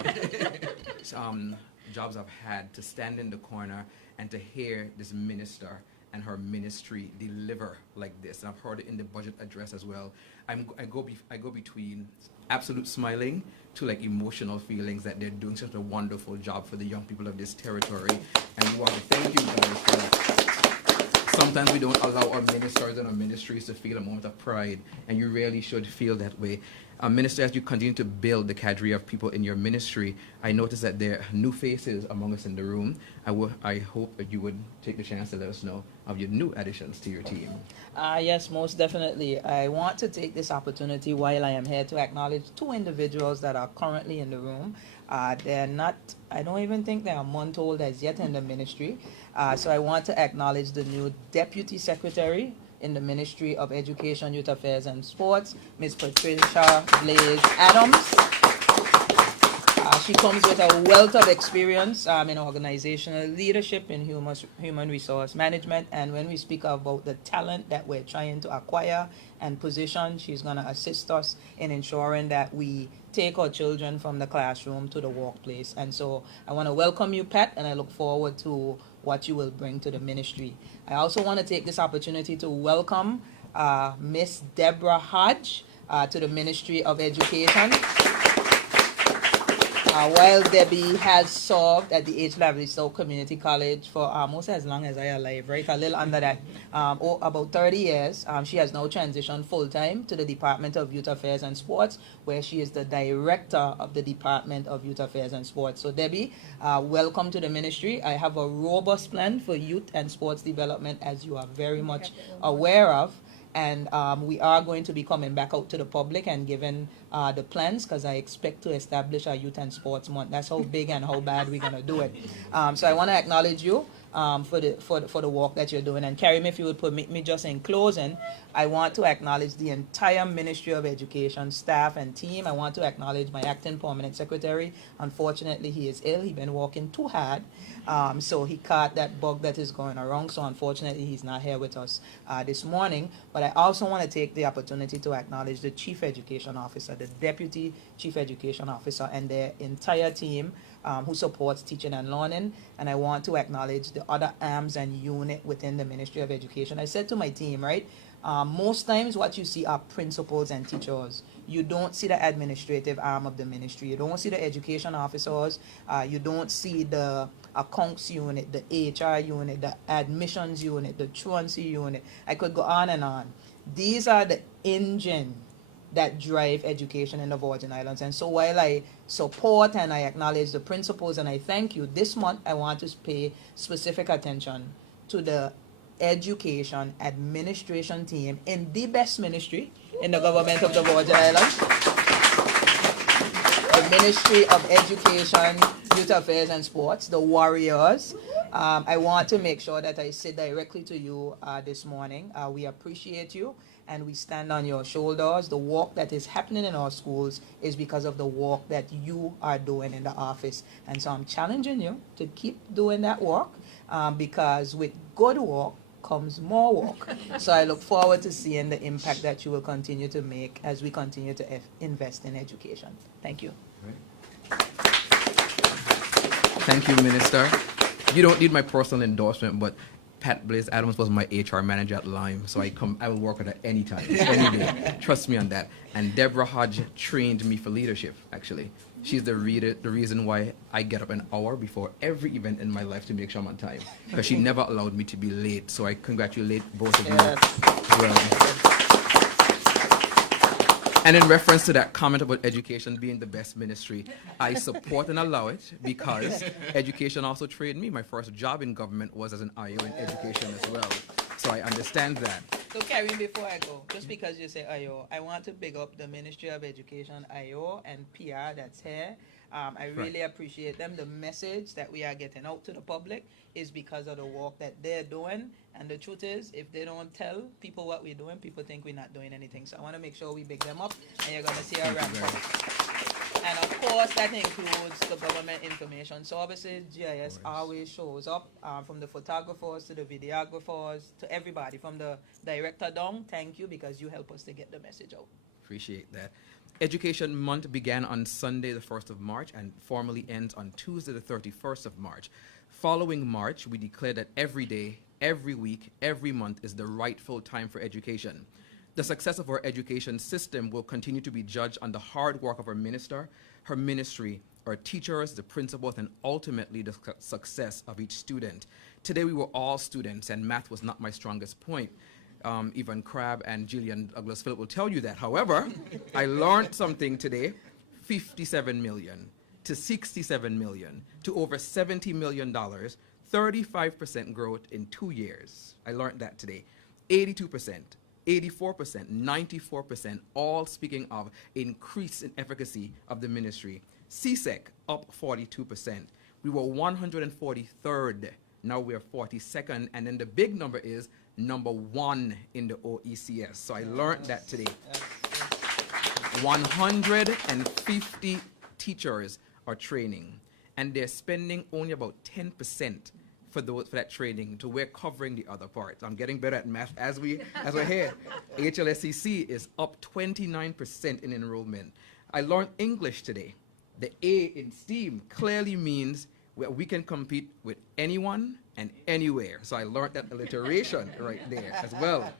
jobs I've had, to stand in the corner and to hear this minister and her ministry deliver like this. And I've heard it in the budget address as well. I go between absolute smiling to like emotional feelings that they're doing such a wonderful job for the young people of this territory. And we want to thank you guys for some sometimes we don't allow our ministers and our ministries to feel a moment of pride, and you really should feel that way. Minister, as you continue to build the cadre of people in your ministry, I notice that there are new faces among us in the room. I hope that you would take the chance to let us know of your new additions to your team. Yes, most definitely. I want to take this opportunity while I am here to acknowledge 2 individuals that are currently in the room. They're not, I don't even think they're a month old as yet in the ministry. So I want to acknowledge the new Deputy Secretary in the Ministry of Education, Youth Affairs and Sports, Ms. Patricia Blaze Adams. She comes with a wealth of experience in organizational leadership, in human resource management, and when we speak about the talent that we're trying to acquire and position, she's going to assist us in ensuring that we take our children from the classroom to the workplace. And so I want to welcome you, Pat, and I look forward to what you will bring to the ministry. I also want to take this opportunity to welcome Miss Deborah Hodge to the Ministry of Education. While Debbie has served at the H. Lavely South Community College for almost as long as I am alive, right? A little under that, about 30 years. She has now transitioned full-time to the Department of Youth Affairs and Sports, where she is the Director of the Department of Youth Affairs and Sports. So Debbie, welcome to the ministry. I have a robust plan for youth and sports development, as you are very much aware of. And we are going to be coming back out to the public and giving the plans, because I expect to establish a youth and sports month. That's how big and how bad we're going to do it. So I want to acknowledge you for the work that you're doing. And Karim, if you would permit me, just in closing, I want to acknowledge the entire Ministry of Education staff and team. I want to acknowledge my acting permanent secretary. Unfortunately, he is ill. He's been working too hard. So he caught that bug that is going around. So unfortunately, he's not here with us this morning. But I also want to take the opportunity to acknowledge the Chief Education Officer, the Deputy Chief Education Officer, and their entire team who supports teaching and learning. And I want to acknowledge the other arms and unit within the Ministry of Education. I said to my team, right, most times what you see are principals and teachers. You don't see the administrative arm of the ministry. You don't see the education officers. You don't see the accounts unit, the HR unit, the admissions unit, the truancy unit. I could go on and on. These are the engine that drive education in the Virgin Islands. And so while I support and I acknowledge the principals and I thank you, this month I want to pay specific attention to the education administration team in the best ministry in the government of the Virgin Islands. The Ministry of Education, Youth Affairs and Sports, the Warriors. I want to make sure that I say directly to you this morning. We appreciate you and we stand on your shoulders. The work that is happening in our schools is because of the work that you are doing in the office. And so I'm challenging you to keep doing that work because with good work comes more work. So I look forward to seeing the impact that you will continue to make as we continue to invest in education. Thank you. Thank you, Minister. You don't need my personal endorsement, but Pat Blaze Adams was my HR manager at Lime, so I will work with her anytime, any day. Trust me on that. And Deborah Hodge trained me for leadership, actually. She's the reason why I get up an hour before every event in my life to make sure I'm on time, because she never allowed me to be late. So I congratulate both of you as well. And in reference to that comment about education being the best ministry, I support and allow it because education also trained me. My first job in government was as an IO in education as well. So I understand that. So Karim, before I go, just because you say IO, I want to big up the Ministry of Education IO and PR that's here. I really appreciate them. The message that we are getting out to the public is because of the work that they're doing. And the truth is, if they don't tell people what we're doing, people think we're not doing anything. So I want to make sure we big them up, and you're going to see a ramp up. And of course, that includes the Government Information Services. GIS always shows up, from the photographers to the videographers to everybody, from the director down. Thank you, because you help us to get the message out. Appreciate that. Education Month began on Sunday, the 1st of March, and formally ends on Tuesday, the 31st of March. Following March, we declare that every day, every week, every month is the rightful time for education. The success of our education system will continue to be judged on the hard work of our minister, her ministry, our teachers, the principals, and ultimately the success of each student. Today we were all students, and math was not my strongest point. Yvonne Crabb and Gillian Douglas Phillip will tell you that. However, I learned something today. 57 million to 67 million to over $70 million, 35% growth in 2 years. I learned that today. 82%, 84%, 94%, all speaking of increase in efficacy of the ministry. CSEC up 42%. We were 143rd. Now we're 42nd. And then the big number is number 1 in the OECS. So I learned that today. 150 teachers are training, and they're spending only about 10% for that training. So we're covering the other parts. I'm getting better at math as we're here. HLSCC is up 29% in enrollment. I learned English today. The A in STEAM clearly means we can compete with anyone and anywhere. So I learned that alliteration right there as well.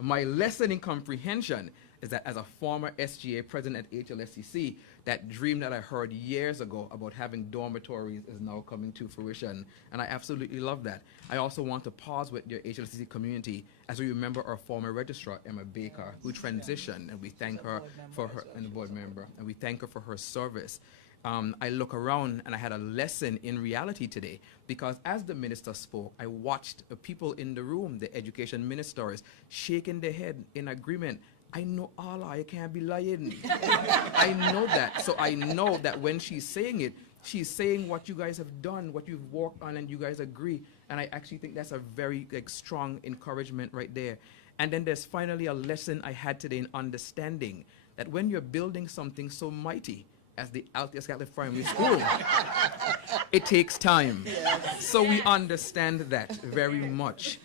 My lesson in comprehension is that as a former SGA president at HLSCC, that dream that I heard years ago about having dormitories is now coming to fruition. And I absolutely love that. I also want to pause with your HLSCC community as we remember our former registrar, Emma Baker, who transitioned, and we thank her for her, and the board member, and we thank her for her service. I look around and I had a lesson in reality today, because as the minister spoke, I watched the people in the room, the education ministers, shaking their head in agreement. I know Allah, you can't be lying. I know that. So I know that when she's saying it, she's saying what you guys have done, what you've worked on, and you guys agree. And I actually think that's a very strong encouragement right there. And then there's finally a lesson I had today in understanding that when you're building something so mighty as the Althea Catholic Primary School, it takes time. So we understand that very much.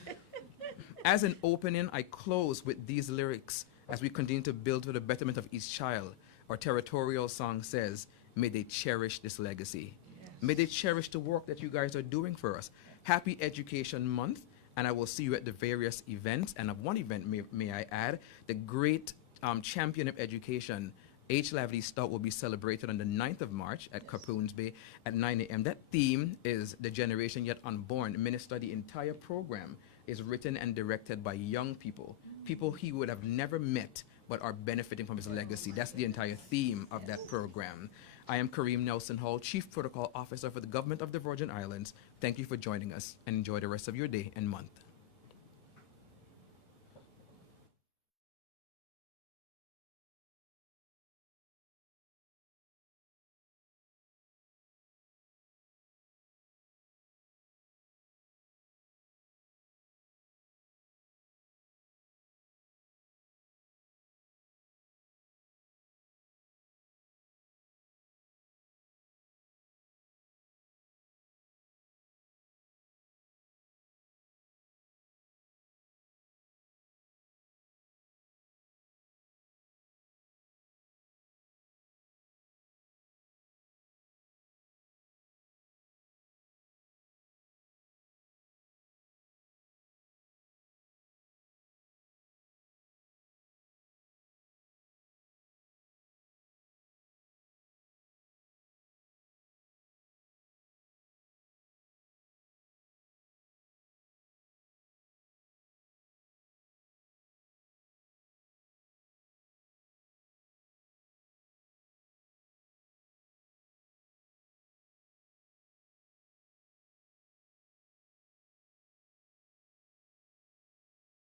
As an opening, I close with these lyrics as we continue to build for the betterment of each child. Our territorial song says, may they cherish this legacy. May they cherish the work that you guys are doing for us. Happy Education Month, and I will see you at the various events. And of one event, may I add, the great champion of education, H. Lavely Stout, will be celebrated on the 9th of March at Capoons Bay at 9 a.m. That theme is the generation yet unborn. Minister, the entire program is written and directed by young people, people he would have never met but are benefiting from his legacy. That's the entire theme of that program. I am Kareem Nelson Hall, Chief Protocol Officer for the Government of the Virgin Islands. Thank you for joining us, and enjoy the rest of your day and month.